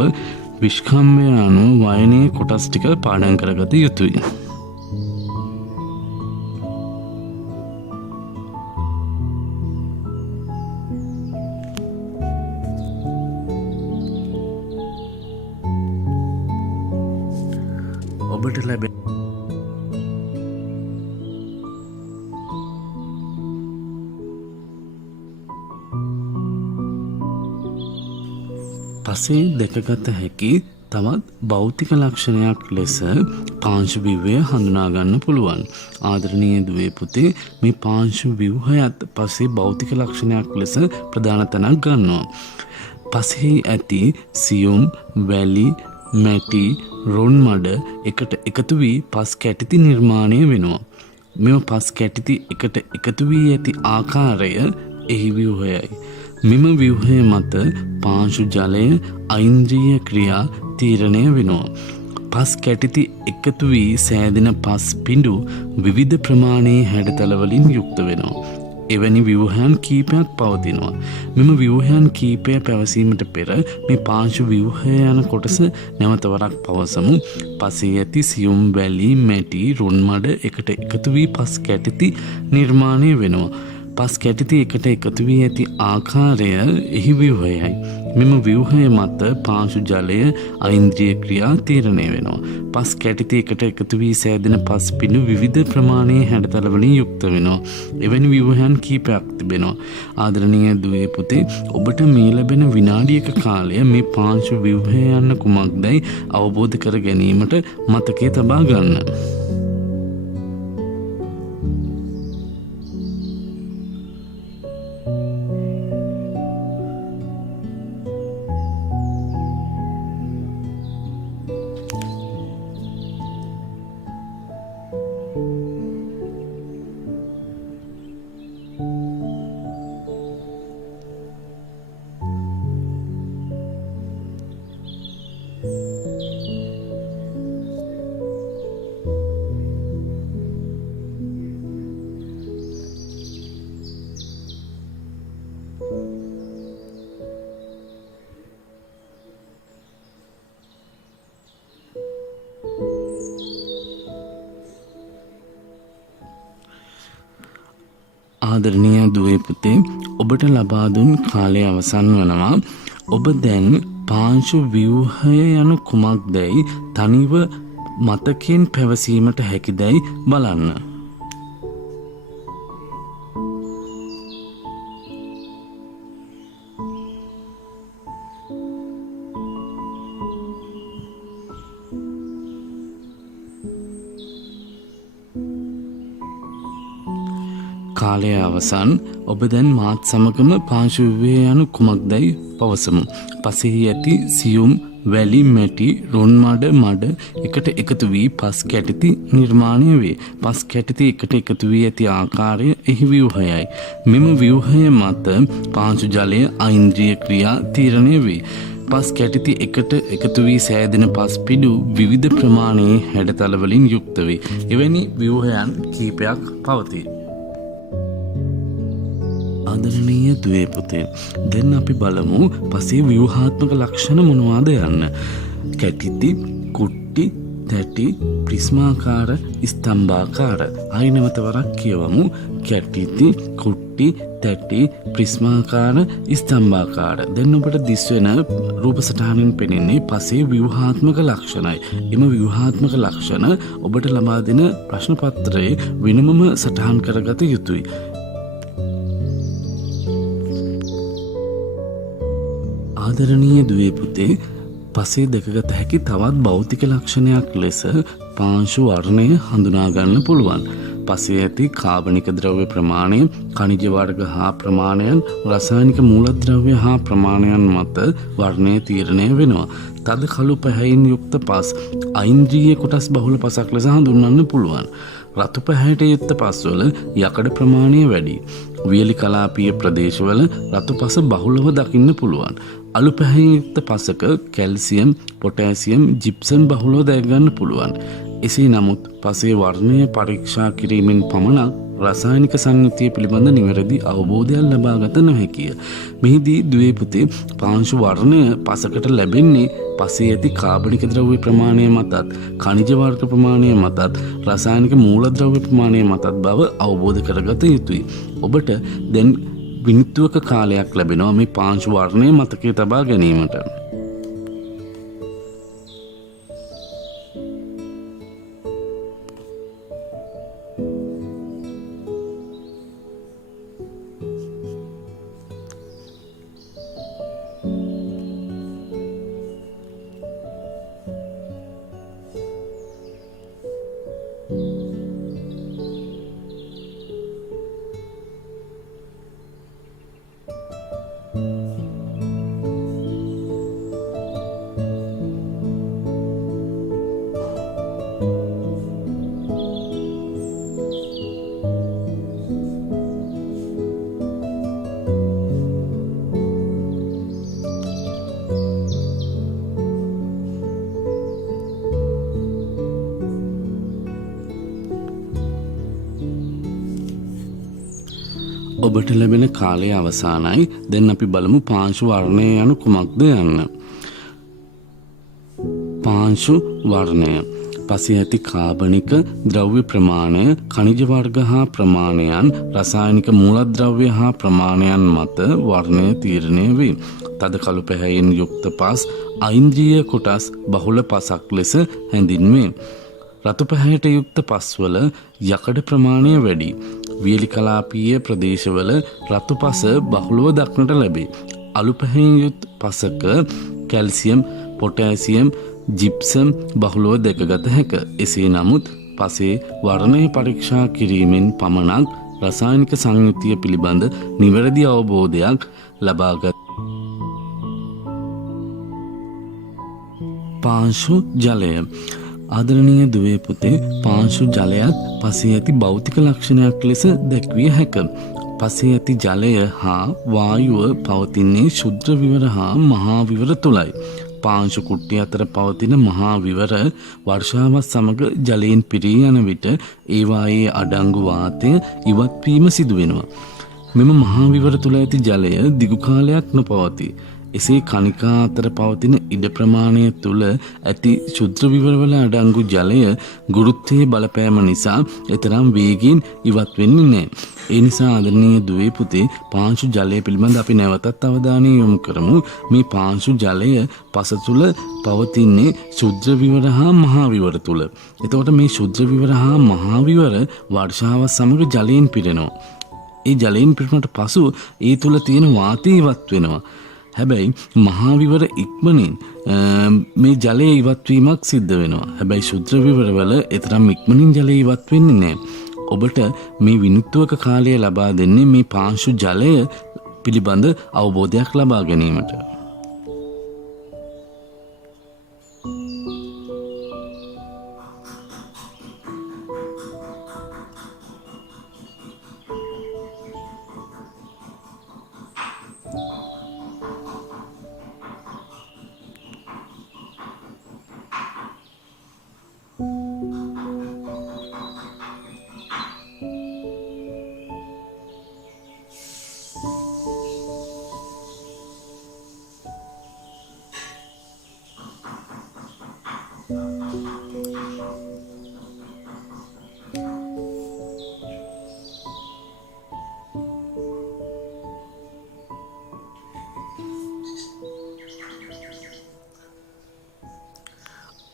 විස්කම්භය අනුව වයනයේ කොටස් ටික පාඩම් කරගත යුතුයි. ඔබට ලැබෙන පසේ දැකගත හැකි තවත් භෞතික ලක්ෂණයක් ලෙස පාංශු ව්‍යුහය හඳුනා ගන්න පුළුවන්. ආදරණීය දුවේ පුතේ, මේ පාංශු ව්‍යුහයත් පසේ භෞතික ලක්ෂණයක් ලෙස ප්‍රධාන තැනක් ගන්නවා. පසේ ඇති සියුම් වැලි, මැටි, රොන්මඩ එකට එකතු වී පස් කැටිති නිර්මාණය වෙනවා. මෙම පස් කැටිති එකට එකතු වී ඇති ආකාරය එහි ව්‍යුහයයි. මෙම ව්‍යුහය මත පාංශු ජලය ඓන්ද්‍රීය ක්‍රියා තීරණය වෙනවා. පස් කැටිති එකතු වී සෑදෙන පස් පිඬු විවිධ ප්‍රමාණයේ හැඩතලවලින් යුක්ත වෙනවා. එවැනි ව්‍යුහයන් කීපයක් පවතිනවා. මෙම ව්‍යුහයන් කීපය පැවසීමට පෙර මේ පාංශු ව්‍යුහය යන කොටස නැවත වරක් පවසමු. පසේ ඇති සියුම් වැලි, මැටි, රොන්මඩ එකට එකතු වී පස් කැටිති නිර්මාණය වෙනවා. පස් කැටිති එකට එකතු වී ඇති ආකාරය එහි ව්‍යුහයයි. මෙම ව්‍යුහය මත පාංශු ජලය ඓන්ද්‍රීය ක්‍රියා තීරණය වෙනවා. පස් කැටිති එකට එකතු වී සෑදෙන පස් පිඬු විවිධ ප්‍රමාණයේ හැඩතලවලින් යුක්ත වෙනවා. එවැනි ව්‍යුහයන් කීපයක් තිබෙනවා. ආදරණීය දුවේ පුතේ, ඔබට මේ ලැබෙන විනාඩියක කාලය මේ පාංශු ව්‍යුහය යන්න කුමක්දයි අවබෝධ කර ගැනීමට මතකයේ තබා ගන්න. ආදරණීය දුවේ පුතේ ඔබට ලබා දුන් කාලය අවසන් වනවා. ඔබ දැන් පාංශු ව්‍යුහය යනු කුමක්දයි තනිව මතකයෙන් පැවසීමට හැකිදයි බලන්න. කාලය අවසන්. ඔබ දැන් මාත් සමගම පාංශු ව්‍යුහය යනු කුමක්දයි පවසමු. පසෙහි ඇති සියුම් වැලි මැටි රොන් මඩ එකට එකතු වී පස් කැටිති නිර්මාණය වේ. පස් කැටිති එකට එකතු වී ඇති ආකාරය එහි ව්‍යුහයයි. මෙම ව්‍යුහය මත පාංශු ජලය ඓන්ද්‍රිය ක්‍රියා තීරණය වේ. පස් කැටිති එකට එකතු වී සෑදෙන පස් පිඩු විවිධ ප්‍රමාණයේ හැඩතල වලින් යුක්ත වේ. එවැනි ව්‍යුහයන් කීපයක් පවතී. ආදරණීය දුවේ පුතේ දැන් අපි බලමු පසේ ව්‍යුහාත්මක ලක්ෂණ මොනවාද යන්න. කැටිති, කුට්ටි, තැටි, ප්‍රිස්මාකාර, ස්තම්භාකාර. ආයිනවත වරක් කියවමු. කැටිති, කුට්ටි, තැටි, ප්‍රිස්මාකාර, ස්තම්භාකාර. දැන් ඔබට දිස්වෙන රූප සටහනින් පෙනෙන්නේ පසේ ව්‍යුහාත්මක ලක්ෂණයි. එම ව්‍යුහාත්මක ලක්ෂණ ඔබට ලබා දෙන ප්‍රශ්න පත්‍රයේ වෙනමම සටහන් කරගත යුතුයි. ආදරණීය දුවේ පුතේ පසේ දැකගත හැකි තවත් භෞතික ලක්ෂණයක් ලෙස පාංශු වර්ණය හඳුනා ගන්න පුළුවන්. පසේ ඇති කාබනික ද්‍රව්‍ය ප්‍රමාණය, ඛනිජ වර්ග හා ප්‍රමාණයන්, රසායනික මූලද්‍රව්‍ය හා ප්‍රමාණයන් මත වර්ණය තීරණය වෙනවා. තද කළු පැහැයෙන් යුක්ත පස් ඓන්ද්‍රිය කොටස් බහුල පසක් ලෙස හඳුන්වන්න පුළුවන්. රතු පැහැයට යුක්ත පස්වල යකඩ ප්‍රමාණය වැඩි. වියලි කලාපීය ප්‍රදේශවල රතු පස බහුලව දකින්න පුළුවන්. අලු පැහැයෙන් යුක්ත පසක කැල්සියම්, පොටෑසියම්, ජිප්සම් බහුලව දැක ගන්න පුළුවන්. එසේ නමුත් පසේ වර්ණය පරීක්ෂා කිරීමෙන් පමණක් රසායනික සංයුතිය පිළිබඳ නිවැරදි අවබෝධයක් ලබාගත නොහැකිය. මෙහිදී දුවේ පුතේ පාංශු වර්ණය පසකට ලැබෙන්නේ පසේ ඇති කාබනික ද්‍රව්‍ය ප්‍රමාණය මතත්, ඛනිජ වර්ග ප්‍රමාණය මතත්, රසායනික මූලද්‍රව්‍ය ප්‍රමාණය මතත් බව අවබෝධ කරගත යුතුයි. ඔබට දැන් විනිත්තුවක කාලයක් ලැබෙනවා මේ පාංශු වර්ණය මතකයේ තබා ගැනීමට. ඔබට ලැබෙන කාලය අවසానයි. දැන් අපි බලමු පාංශු වර්ණය යනු කුමක්ද යන්න. පාංශු වර්ණය පසේ ඇති කාබනික ද්‍රව්‍ය ප්‍රමාණය, ඛනිජ වර්ග හා ප්‍රමාණයන්, රසායනික මූලද්‍රව්‍ය හා ප්‍රමාණයන් මත වර්ණය තීරණය වේ. තද කළු පැහැයෙන් යුක්ත පස් ඓන්ද්‍රිය කොටස් බහුල පසක් ලෙස හැඳින්වේ. රතු පැහැයට යුක්ත පස්වල යකඩ ප්‍රමාණය වැඩි. වියලි කලාපීය ප්‍රදේශවල රතු පස බහුලව දක්නට ලැබේ. අලු පැහැයෙන් යුත් පසක කැල්සියම්, පොටෑසියම්, ජිප්සම් බහුලව දැකගත හැක. එසේ නමුත් පසේ වර්ණය පරීක්ෂා කිරීමෙන් පමණක් රසායනික සංයුතිය පිළිබඳ නිවැරදි අවබෝධයක් ලබාගත. පාංශු ජලය ආදරණීය දුවේ පුතේ පාංශු ජලයත් පසේ ඇති භෞතික ලක්ෂණයක් ලෙස දැක්විය හැක. පසේ ඇති ජලය හා වායුව පවතින්නේ ශුද්ධ විවර හා මහා විවර තුලයි. පාංශු කුට්ටිය අතර පවතින මහා විවර වර්ෂාවත් සමග ජලයෙන් පිරී යන විට ඒවායේ අඩංගු වාතය ඉවත් වීම සිදු වෙනවා. මෙම මහා විවර තුල ඇති ජලය දිගු කාලයක් නොපවතී. එසේ කණිකා අතර පවතින ඉඩ ප්‍රමාණය තුළ ඇති ශුද්ධ විවරවල අඩංගු ජලය ගුරුත්වයේ බලපෑම නිසා එතරම් වේගයෙන් ඉවත් වෙන්නේ නැහැ. ඒ නිසා ආදරණීය දුවේ පුතේ පාංශු ජලය පිළිබඳ අපි නැවතත් අවධානය යොමු කරමු. මේ පාංශු ජලය පස තුළ පවතින්නේ ශුද්ධ විවර හා මහා විවර තුළ. එතකොට මේ ශුද්ධ විවර හා මහා විවර වර්ෂාවත් සමග ජලයෙන් පිරෙනවා. ඒ ජලයෙන් පිරුණට පසු ඒ තුළ තියෙන වාතය ඉවත් වෙනවා. හැබැයි මහා විවර ඉක්මනින් මේ ජලය ඉවත් වීමක් සිද්ධ වෙනවා. හැබැයි ශුද්ධ විවරවල එතරම් ඉක්මනින් ජලය ඉවත් වෙන්නේ නැහැ. ඔබට මේ විනුත්වක කාලය ලබා දෙන්නේ මේ පාංශු ජලය පිළිබඳ අවබෝධයක් ලබා ගැනීමට.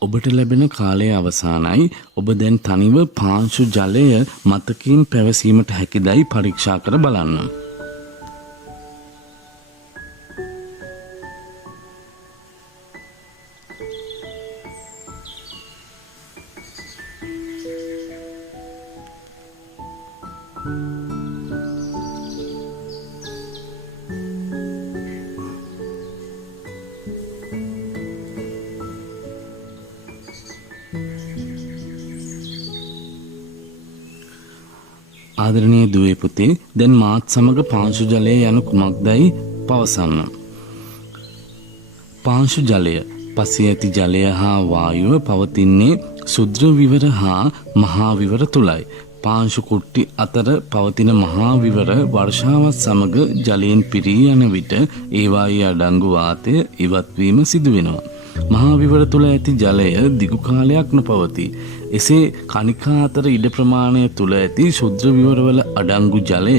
ඔබට ලැබෙන කාලය අවසానයි. ඔබ දැන් තනිව පාංශු ජලය මතකින් පැවසීමට හැකිදයි පරීක්ෂා කර බලන්න. ආදරණීය දුවේ පුතේ දැන් මාත් සමග පාංශු ජලය යන කුමක්දයි පවසන්න. පාංශු ජලය පසේ ඇති ජලය හා වායුව පවතින්නේ ශුද්ධ විවර හා මහා විවර තුලයි. පාංශු කුට්ටි අතර පවතින මහා විවර වර්ෂාවත් සමග ජලයෙන් පිරී යන විට ඒවායේ අඩංගු වාතය ඉවත් වීම සිදු වෙනවා. මහා විවර තුල ඇති ජලය දිගු කාලයක් නොපවතී. එසේ කණිකා අතර ඉඩ ප්‍රමාණය තුල ඇති ශුද්ධ විවරවල අඩංගු ජලය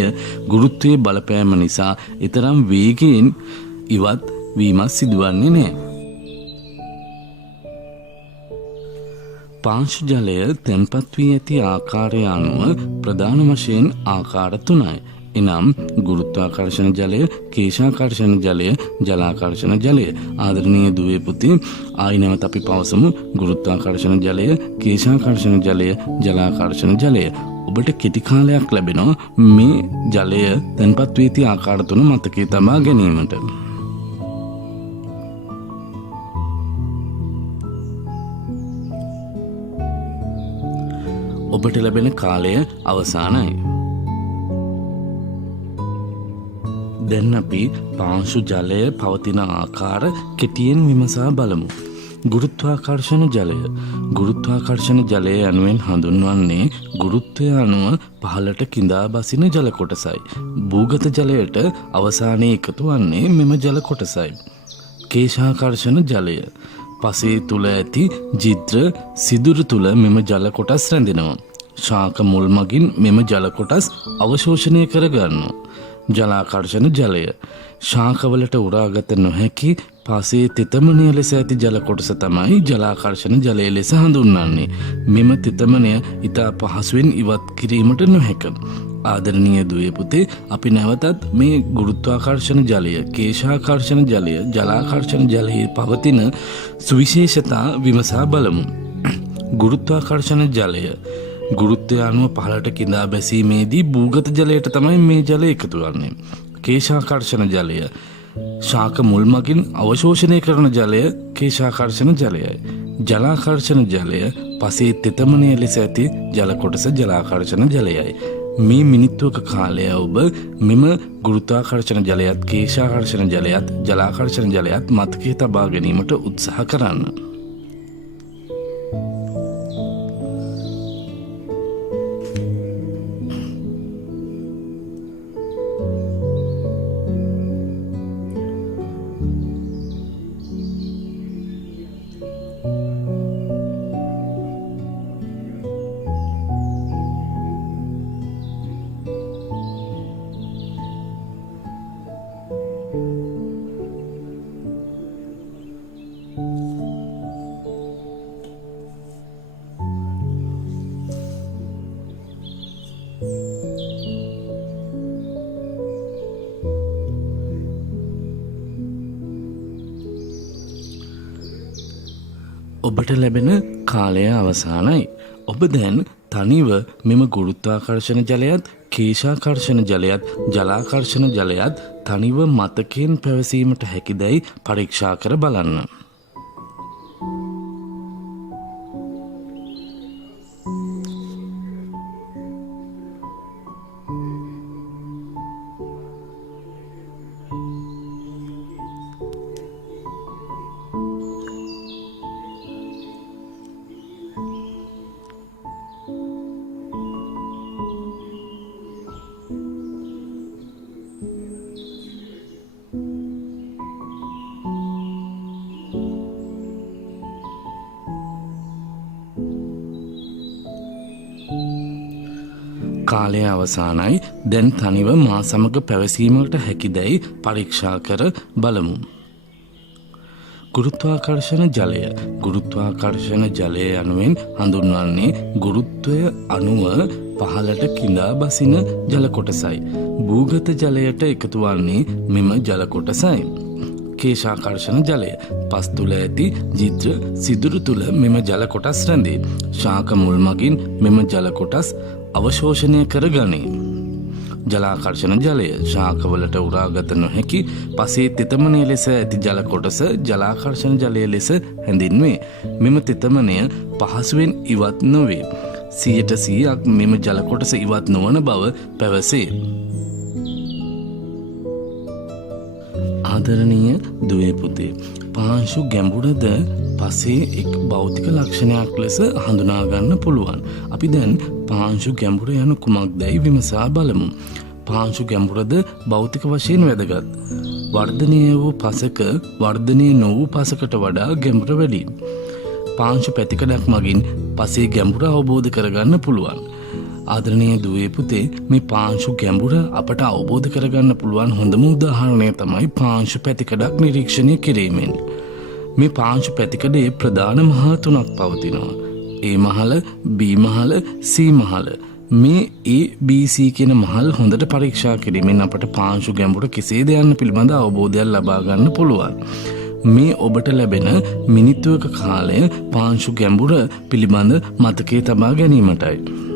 ගුරුත්වයේ බලපෑම නිසා ඊතරම් වේගයෙන් ඉවත් වීමක් සිදුවන්නේ නැහැ. පාංශු ජලය තැන්පත් වී ඇති ආකාරය අනුව ප්‍රධාන වශයෙන් ආකාර තුනයි. එනම් ගුරුත්වාකර්ෂණ ජලය, කේශාකර්ෂණ ජලය, ජලාකර්ෂණ ජලය. ආදරණීය දුවේ පුතේ ආයි නැවත අපි පවසමු ගුරුත්වාකර්ෂණ ජලය, කේශාකර්ෂණ ජලය, ජලාකර්ෂණ ජලය. ඔබට කෙටි කාලයක් ලැබෙනවා මේ ජලය තැන්පත් වී ඇති ආකාර තුන මතකයේ තබා ගැනීමට. ඔබට ලැබෙන කාලය අවසానයි. දැන් අපි පාංශු ජලය පවතින ආකාර කෙටියෙන් විමසා බලමු. ගුරුත්වාකර්ෂණ ජලය. ගුරුත්වාකර්ෂණ ජලය යනුවෙන් හඳුන්වන්නේ ගුරුත්වය අනුව පහළට කිඳා බසින ජල කොටසයි. භූගත ජලයට අවසානයේ එකතු වන්නේ මෙම ජල කොටසයි. කේශාකර්ෂණ ජලය. පසේ තුල ඇති ජිද්‍ර සිදුරු තුල මෙම ජල කොටස් රැඳෙනවා. ශාක මුල් මගින් මෙම ජල කොටස් අවශෝෂණය කර ගන්නවා. ජලාකර්ෂණ ජලය. ශාකවලට උරාගත නොහැකි පසේ තෙතමනය ලෙස ඇති ජල කොටස තමයි ජලාකර්ෂණ ජලය ලෙස හඳුන්වන්නේ. මෙම තෙතමනය ඉතා පහසුවෙන් ඉවත් කිරීමට නොහැක. ආදරණීය දුවේ පුතේ අපි නැවතත් මේ ගුරුත්වාකර්ෂණ ජලය, කේශාකර්ෂණ ජලය, ජලාකර්ෂණ ජලයේ පවතින සුවිශේෂතා විමසා බලමු. ගුරුත්වාකර්ෂණ ජලය ගුරුත්වය අනුව පහළට කිඳා බැසීමේදී භූගත ජලයට තමයි මේ ජලය එකතු වන්නේ. කේශාකර්ෂණ ජලය ශාක මුල් මගින් අවශෝෂණය කරන ජලය කේශාකර්ෂණ ජලයයි. ජලාකර්ෂණ ජලය පසේ තෙතමනය ලෙස ඇති ජල කොටස ජලාකර්ෂණ ජලයයි. මේ මිනිත්තුවක කාලය ඔබ මෙම ගුරුත්වාකර්ෂණ ජලයත්, කේශාකර්ෂණ ජලයත්, ජලාකර්ෂණ ජලයත් මතකයේ තබා ගැනීමට උත්සාහ කරන්න. ඔබට ලැබෙන කාලය අවසానයි. ඔබ දැන් තනිව මෙම ගුරුත්වාකර්ෂණ ජලයත්, කේශාකර්ෂණ ජලයත්, ජලාකර්ෂණ ජලයත් තනිව මතකයෙන් පැවසීමට හැකිදැයි පරීක්ෂා කර බලන්න. කාලය අවසానයි. දැන් තනිව මා සමග පැවසීමකට හැකිදැයි පරීක්ෂා කර බලමු. ගුරුත්වාකර්ෂණ ජලය. ගුරුත්වාකර්ෂණ ජලය යනුවෙන් හඳුන්වන්නේ ගුරුත්වය අණුව පහළට කිඳා බසින ජල කොටසයි. භූගත ජලයට එකතු වන්නේ මෙම ජල කොටසයි. කේශාකර්ෂණ ජලය. පස් තුළ ඇති ජිත්‍ර සිදුරු තුළ මෙම ජල කොටස් රැඳේ. ශාක මුල් මගින් මෙම ජල කොටස් අවශෝෂණය කර ගනී. ජලාකර්ෂණ ජලය. ශාකවලට උරාගත නොහැකි පසේ තෙතමනය ලෙස ඇති ජල කොටස ජලාකර්ෂණ ජලය ලෙස හැඳින්වේ. මෙම තෙතමනය පහසුවෙන් ඉවත් නොවේ. 100% මෙම ජල කොටස ඉවත් නොවන බව පැවසේ. ආදරණීය දුවේ පුතේ, පාංශු ගැඹුරද පසේ එක් භෞතික ලක්ෂණයක් ලෙස හඳුනා ගන්න පුළුවන්. අපි දැන් පාංශු ගැඹුර යනු කුමක්දයි විමසා බලමු. පාංශු ගැඹුරද භෞතික වශයෙන් වැදගත්. වර්ධනය වූ පසක වර්ධනය නොවූ පසකට වඩා ගැඹුර වැඩි. පාංශු පැතිකඩක් මගින් පසේ ගැඹුර අවබෝධ කරගන්න පුළුවන්. ආදරණීය දුවේ පුතේ, මේ පාංශු ගැඹුර අපට අවබෝධ කරගන්න පුළුවන් හොඳම උදාහරණය තමයි පාංශු පැතිකඩක් නිරීක්ෂණය කිරීමෙන්. මේ පාංශු පැතිකඩේ ප්‍රධාන මහල් තුනක් පවතිනවා. A Mahela, B Mahela, C මහල. මේ A, B, C කියන මහල් හොඳට පරීක්ෂා කිරීමෙන් අපට පාංශු ගැඹුර කෙසේද යන්න පිළිබඳ අවබෝධයක් ලබා ගන්න පුළුවන්. මේ ඔබට ලැබෙන මිනිත්තුවක කාලය පාංශු ගැඹුර පිළිබඳ මතකයේ තබා ගැනීමටයි.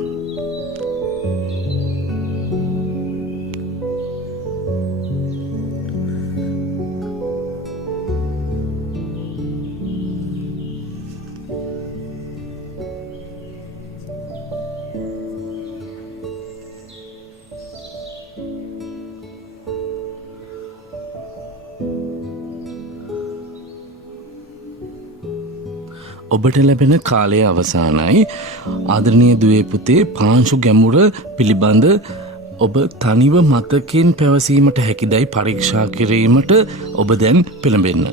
ඔබට ලැබෙන කාලය අවසానයි. ආදරණීය දුවේ පුතේ, පාංශු ගැඹුර පිළිබඳ ඔබ තනිව මතකයෙන් පැවසීමට හැකිදයි පරීක්ෂා කිරීමට ඔබ දැන් පෙළඹෙන්න.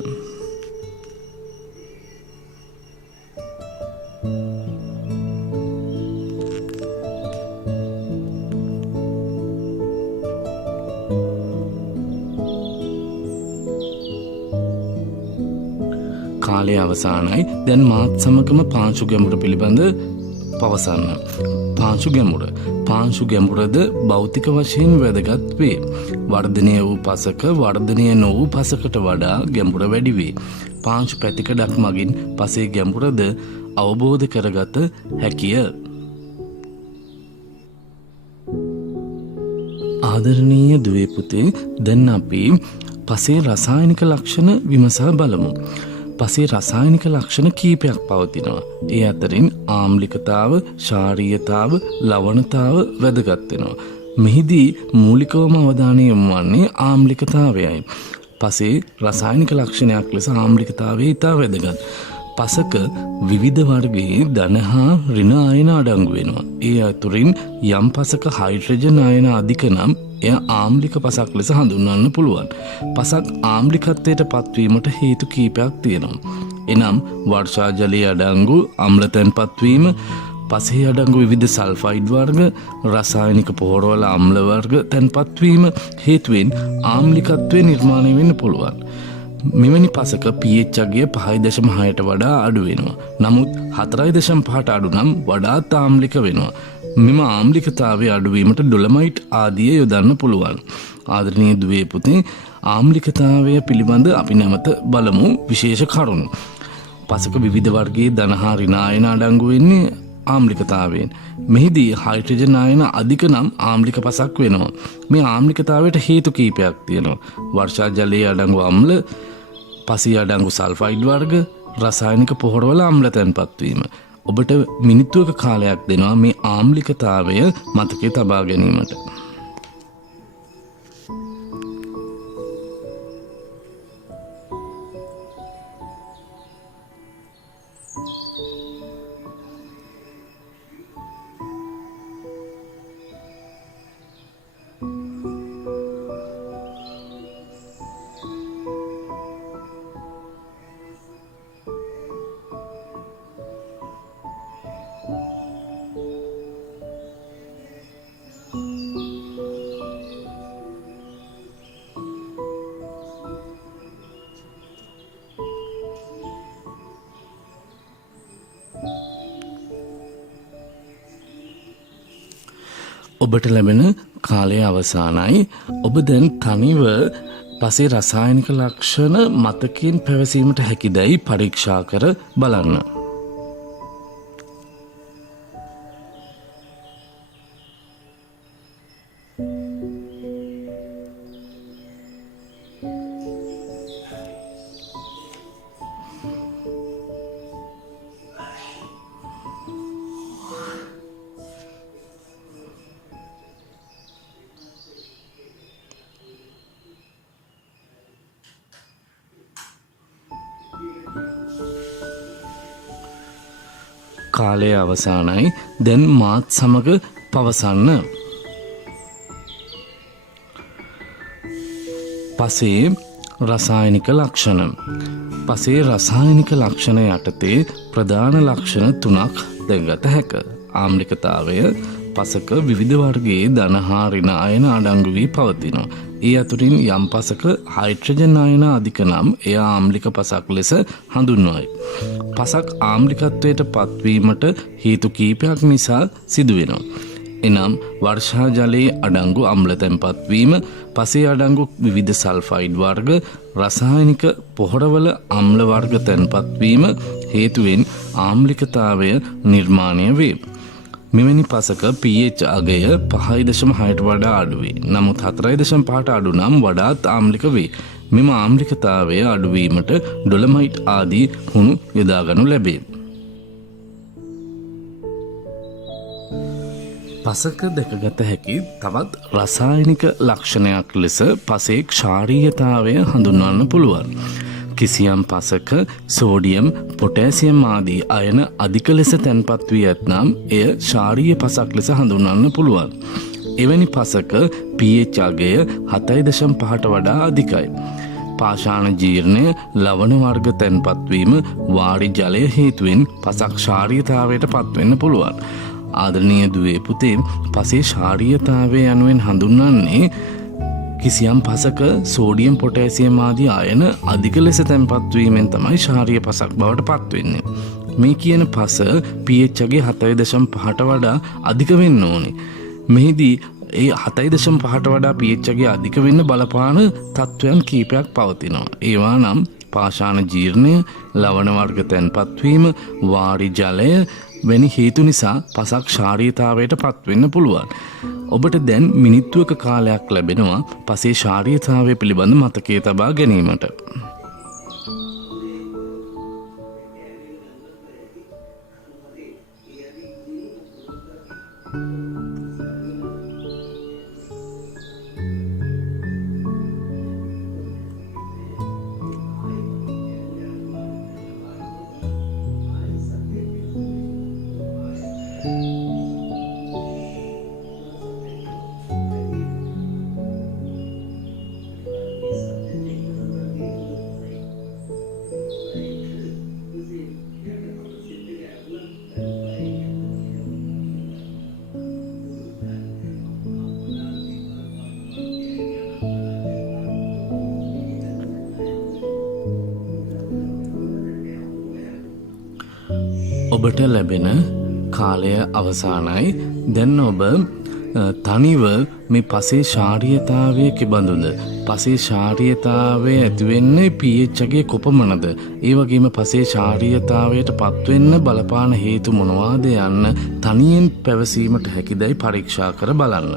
කාලය අවසానයි. දැන් මාත් සමගම පාංශු ගැඹුර පිළිබඳ පවසන්න. පාංශු ගැඹුරද භෞතික වශයෙන් වැදගත් වේ. වර්ධනය වූ පසක වර්ධනය නොවූ පසකට වඩා ගැඹුර වැඩි වේ. පාංශු පැතිකඩක් මගින් පසේ ගැඹුරද අවබෝධ කරගත හැකිය. ආදරණීය දුවේ පුතේ, දැන් අපි පසේ රසායනික ලක්ෂණ විමසා බලමු. පසේ රසායනික ලක්ෂණ කීපයක් පවතිනවා. ඒ අතරින් ආම්ලිකතාව, ශාරීයතාව, ලවණතාව වැදගත් වෙනවා. මෙහිදී මූලිකවම අවධානය යොමු වන්නේ ආම්ලිකතාවයයි. පසේ රසායනික ලක්ෂණයක් ලෙස ආම්ලිකතාවය ඉතා වැදගත්. පසක විවිධ වර්ගයේ ධන හා ඍණ අයන අඩංගු වෙනවා. ඒ අතුරින් යම් පසක හයිඩ්‍රජන් අයන අධික නම් එය ආම්ලික පසක් ලෙස හඳුන්වන්න පුළුවන්. පසක් ආම්ලිකත්වයට පත්වීමට හේතු කීපයක් තියෙනවා. එනම් වර්ෂා ජලයේ අඩංගු අම්ල තැන්පත්වීම, පසේ අඩංගු විවිධ සල්ෆයිඩ් වර්ග, රසායනික පොහොරවල අම්ල වර්ග තැන්පත්වීම හේතුවෙන් ආම්ලිකත්වය නිර්මාණය වෙන්න පුළුවන්. මෙවැනි පසක pH අගය 5.6ට වඩා අඩු වෙනවා. නමුත් 4.5ට අඩු නම් වඩාත් ආම්ලික වෙනවා. මෙම ආම්ලිකතාවයේ අඩුවීමට ඩොලමයිට් ආදිය යොදන්න පුළුවන්. ආදරණීය දුවේ පුතේ, ආම්ලිකතාවය පිළිබඳ අපි නැවත බලමු විශේෂ කරුණු. පසක විවිධ වර්ගයේ ධන හා ඍණ ආයන අඩංගු වෙන්නේ ආම්ලිකතාවයෙන්. මෙහිදී හයිඩ්‍රජන් ආයන අධික නම් ආම්ලික පසක් වෙනවා. මේ ආම්ලිකතාවයට හේතු කීපයක් තියෙනවා. වර්ෂා ජලයේ අඩංගු අම්ල, පසිය අඩංගු සල්ෆයිඩ් වර්ග, රසායනික පොහොරවල අම්ල තැන්පත් වීම. ඔබට මිනිත්තුවක කාලයක් දෙනවා මේ ආම්ලිකතාවය මතකයේ තබා ගැනීමට. ඔබට ලැබෙන කාලය අවසానයි. ඔබ දැන් තනිව පසේ රසායනික ලක්ෂණ මතකයෙන් පැවසීමට හැකිදැයි පරීක්ෂා කර බලන්න. කාලය අවසానයි. දැන් මාත් සමග පවසන්න. පසේ රසායනික ලක්ෂණ. පසේ රසායනික ලක්ෂණ යටතේ ප්‍රධාන ලක්ෂණ 3ක් දැක්ගත හැක. ආම්ලිකතාවය පසක විවිධ වර්ගයේ ධන හා ඍණ අයන අඩංගු වී පවතිනවා. ඒ අතුරින් යම් පසක හයිඩ්‍රජන් අයන අධික නම් එය ආම්ලික පසක් ලෙස හඳුන්වයි. පසක් ආම්ලිකත්වයට පත්වීමට හේතු කීපයක් නිසා සිදුවෙනවා. එනම් වර්ෂා ජලයේ අඩංගු අම්ල තැන්පත් වීම, පසේ අඩංගු විවිධ සල්ෆයිඩ් වර්ග, රසායනික පොහොරවල අම්ල වර්ග තැන්පත් වීම හේතුවෙන් ආම්ලිකතාවය නිර්මාණය වේ. මෙවැනි පසක pH අගය 5.6ට වඩා අඩු වේ. නමුත් 4.5ට අඩු නම් වඩාත් ආම්ලික වේ. මෙම ආම්ලිකතාවය අඩුවීමට ඩොලමයිට් ආදී හුණු යොදාගනු ලැබේ. පසක දැකගත හැකි තවත් රසායනික ලක්ෂණයක් ලෙස පසේ ක්ෂාරීයතාවය හඳුන්වන්න පුළුවන්. කිසියම් පසක සෝඩියම්, පොටෑසියම් ආදී අයන අධික ලෙස තැන්පත් වී ඇතනම් එය ක්ෂාරීය පසක් ලෙස හඳුන්වන්න පුළුවන්. එවැනි පසක pH අගය 7.5ට වඩා අධිකයි. පාෂාණ ජීර්ණය, ලවණ වර්ග තැන්පත් වීම, වාරි ජලය හේතුවෙන් පසක් ක්ෂාරීයතාවයට පත්වෙන්න පුළුවන්. ආදරණීය දුවේ පුතේ, පසේ ක්ෂාරීයතාවය යනුවෙන් හඳුන්වන්නේ කිසියම් පසක සෝඩියම්, පොටෑසියම් ආදී අයන අධික ලෙස තැන්පත් වීමෙන් තමයි ක්ෂාරීය පසක් බවට පත්වෙන්නේ. මේ කියන පස pH අගය 7.5ට වඩා අධික වෙන්න ඕනේ. මෙහිදී ඒ 7.5ට වඩා pH අගය අධික වෙන්න බලපාන තත්වයන් කීපයක් පවතිනවා. ඒවා නම් පාෂාණ ජීර්ණය, ලවණ වර්ග තැන්පත් වීම, වාරි ජලය වැනි හේතු නිසා පසක් ක්ෂාරීයතාවයට පත්වෙන්න පුළුවන්. ඔබට දැන් මිනිත්තුවක කාලයක් ලැබෙනවා පසේ ක්ෂාරීයතාවය පිළිබඳ මතකයේ තබා ගැනීමට. ඔබට ලැබෙන කාලය අවසානයි. දැන් ඔබ තනිව මේ පසේ ශාරීයතාවය කෙබඳුද? පසේ ශාරීයතාවය ඇතිවෙන්නේ pH ගේ කොපමණද? ඒ වගේම පසේ ශාරීයතාවයට පත්වෙන්න බලපාන හේතු මොනවාද යන්න තනියෙන් පැවසීමට හැකිදයි පරීක්ෂා කර බලන්න.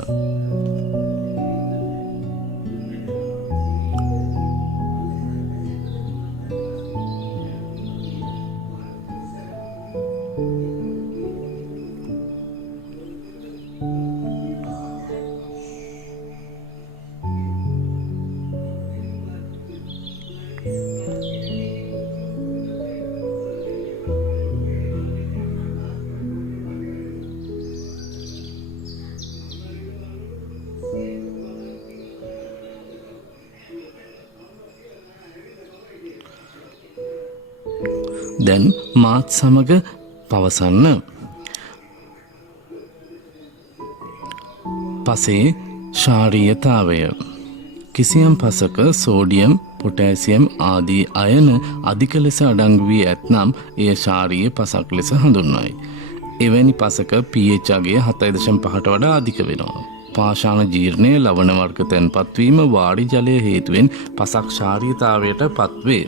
දැන් මාත් සමග පවසන්න. පසේ ශාරීයතාවය. කිසියම් පසක සෝඩියම්, පොටෑසියම් ආදී අයන අධික ලෙස අඩංගු වී ඇතනම් එය ශාරීය පසක් ලෙස හඳුන්වයි. එවැනි පසක pH අගය 7.5ට වඩා අධික වෙනවා. පාෂාණ ජීර්ණය, ලවණ වර්ග තැන්පත් වීම, වාඩි ජලය හේතුවෙන් පසක් ශාරීයතාවයට පත්වේ.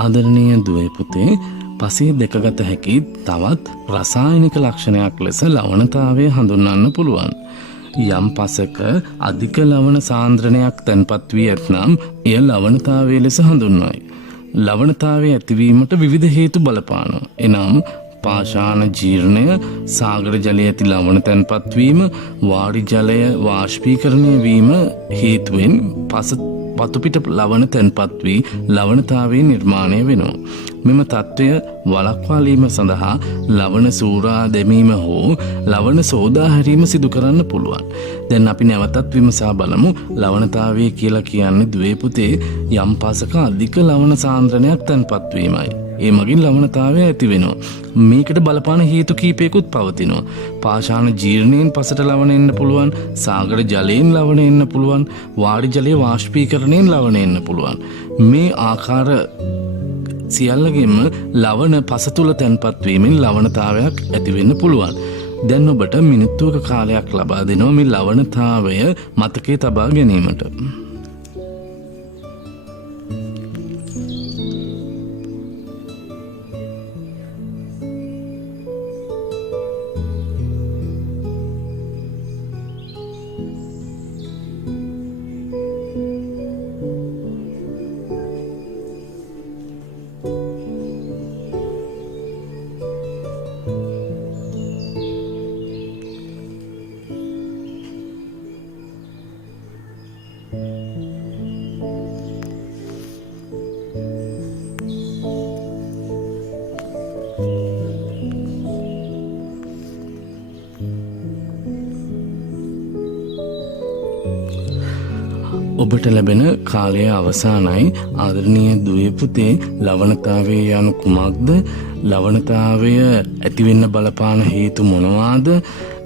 ආදරණීය දුවේ පුතේ, පසේ දැකගත හැකි තවත් රසායනික ලක්ෂණයක් ලෙස ලවණතාවය හඳුන්වන්න පුළුවන්. යම් පසක අධික ලවණ සාන්ද්‍රණයක් තැන්පත් වී ඇතනම් එය ලවණතාවය ලෙස හඳුන්වයි. ලවණතාවය ඇතිවීමට විවිධ හේතු බලපානවා. එනම් පාෂාණ ජීර්ණය, සාගර ජලයේ ඇති ලවණ තැන්පත් වීම, වාඩි ජලය වාෂ්පීකරණය වීම හේතුවෙන් පතුපිට ලවණ තැන්පත් වී ලවණතාවය නිර්මාණය වෙනවා. මෙම තත්ත්වය වළක්වාලීම සඳහා ලවණ සූරා දැමීම හෝ ලවණ සෝදා හැරීම සිදු කරන්න පුළුවන්. දැන් අපි නැවතත් විමසා බලමු. ලවණතාවය කියලා කියන්නේ දුවේ පුතේ යම් පසක අධික ලවණ සාන්ද්‍රණයක් තැන්පත් වීමයි. ඒ මගින් ලවණතාවය ඇති වෙනවා. මේකට බලපාන හේතු කීපයකුත් පවතිනවා. පාෂාණ ජීර්ණයෙන් පසට ලවණ එන්න පුළුවන්, සාගර ජලයෙන් ලවණ එන්න පුළුවන්, වාඩි ජලයේ වාෂ්පීකරණයෙන් ලවණ එන්න පුළුවන්. මේ ආකාර සියල්ලගෙම ලවණ පස තුල තැන්පත් වීමෙන් ලවණතාවයක් ඇති වෙන්න පුළුවන්. දැන් ඔබට මිනිත්තුවක කාලයක් ලබා දෙනවා මේ ලවණතාවය මතකයේ තබා ගැනීමට. ඔබට ලැබෙන කාලය අවසානයි. ආදරණීය දුවේ පුතේ, ලවණතාවය යනු කුමක්ද? ලවණතාවය ඇතිවෙන්න බලපාන හේතු මොනවාද?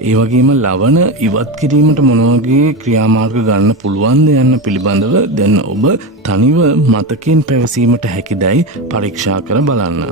ඒ වගේම ලවණ ඉවත් කිරීමට මොන වගේ ක්‍රියාමාර්ග ගන්න පුළුවන්ද යන්න පිළිබඳව දැන් ඔබ තනිව මතකයෙන් පැවසීමට හැකිදයි පරීක්ෂා කර බලන්න.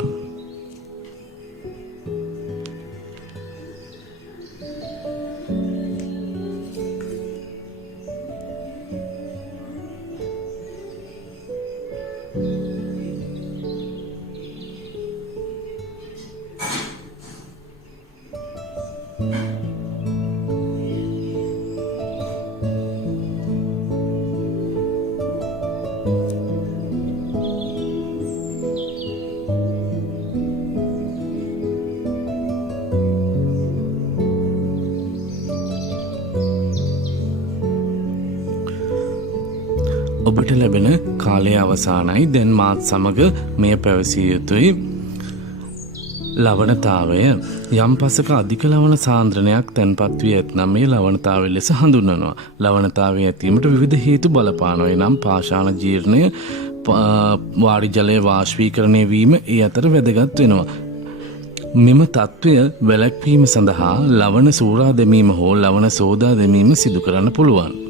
ඔබට ලැබෙන කාලය අවසානයි. දැන් මාත් සමග මෙය පැවසිය යුතුයි. ලවණතාවය යම් පසක අධික ලවණ සාන්ද්‍රණයක් තැන්පත් වී ඇතනම් මේ ලවණතාවය ලෙස හඳුන්වනවා. ලවණතාවය ඇතිවීමට විවිධ හේතු බලපානවා. එනම් පාෂාණ ජීර්ණය, වාඩි ජලයේ වාෂ්පීකරණය වීම ඒ අතර වැදගත් වෙනවා. මෙම තත්ත්වය වැළැක්වීම සඳහා ලවණ සූරා දැමීම හෝ ලවණ සෝදා දැමීම සිදු කරන්න පුළුවන්.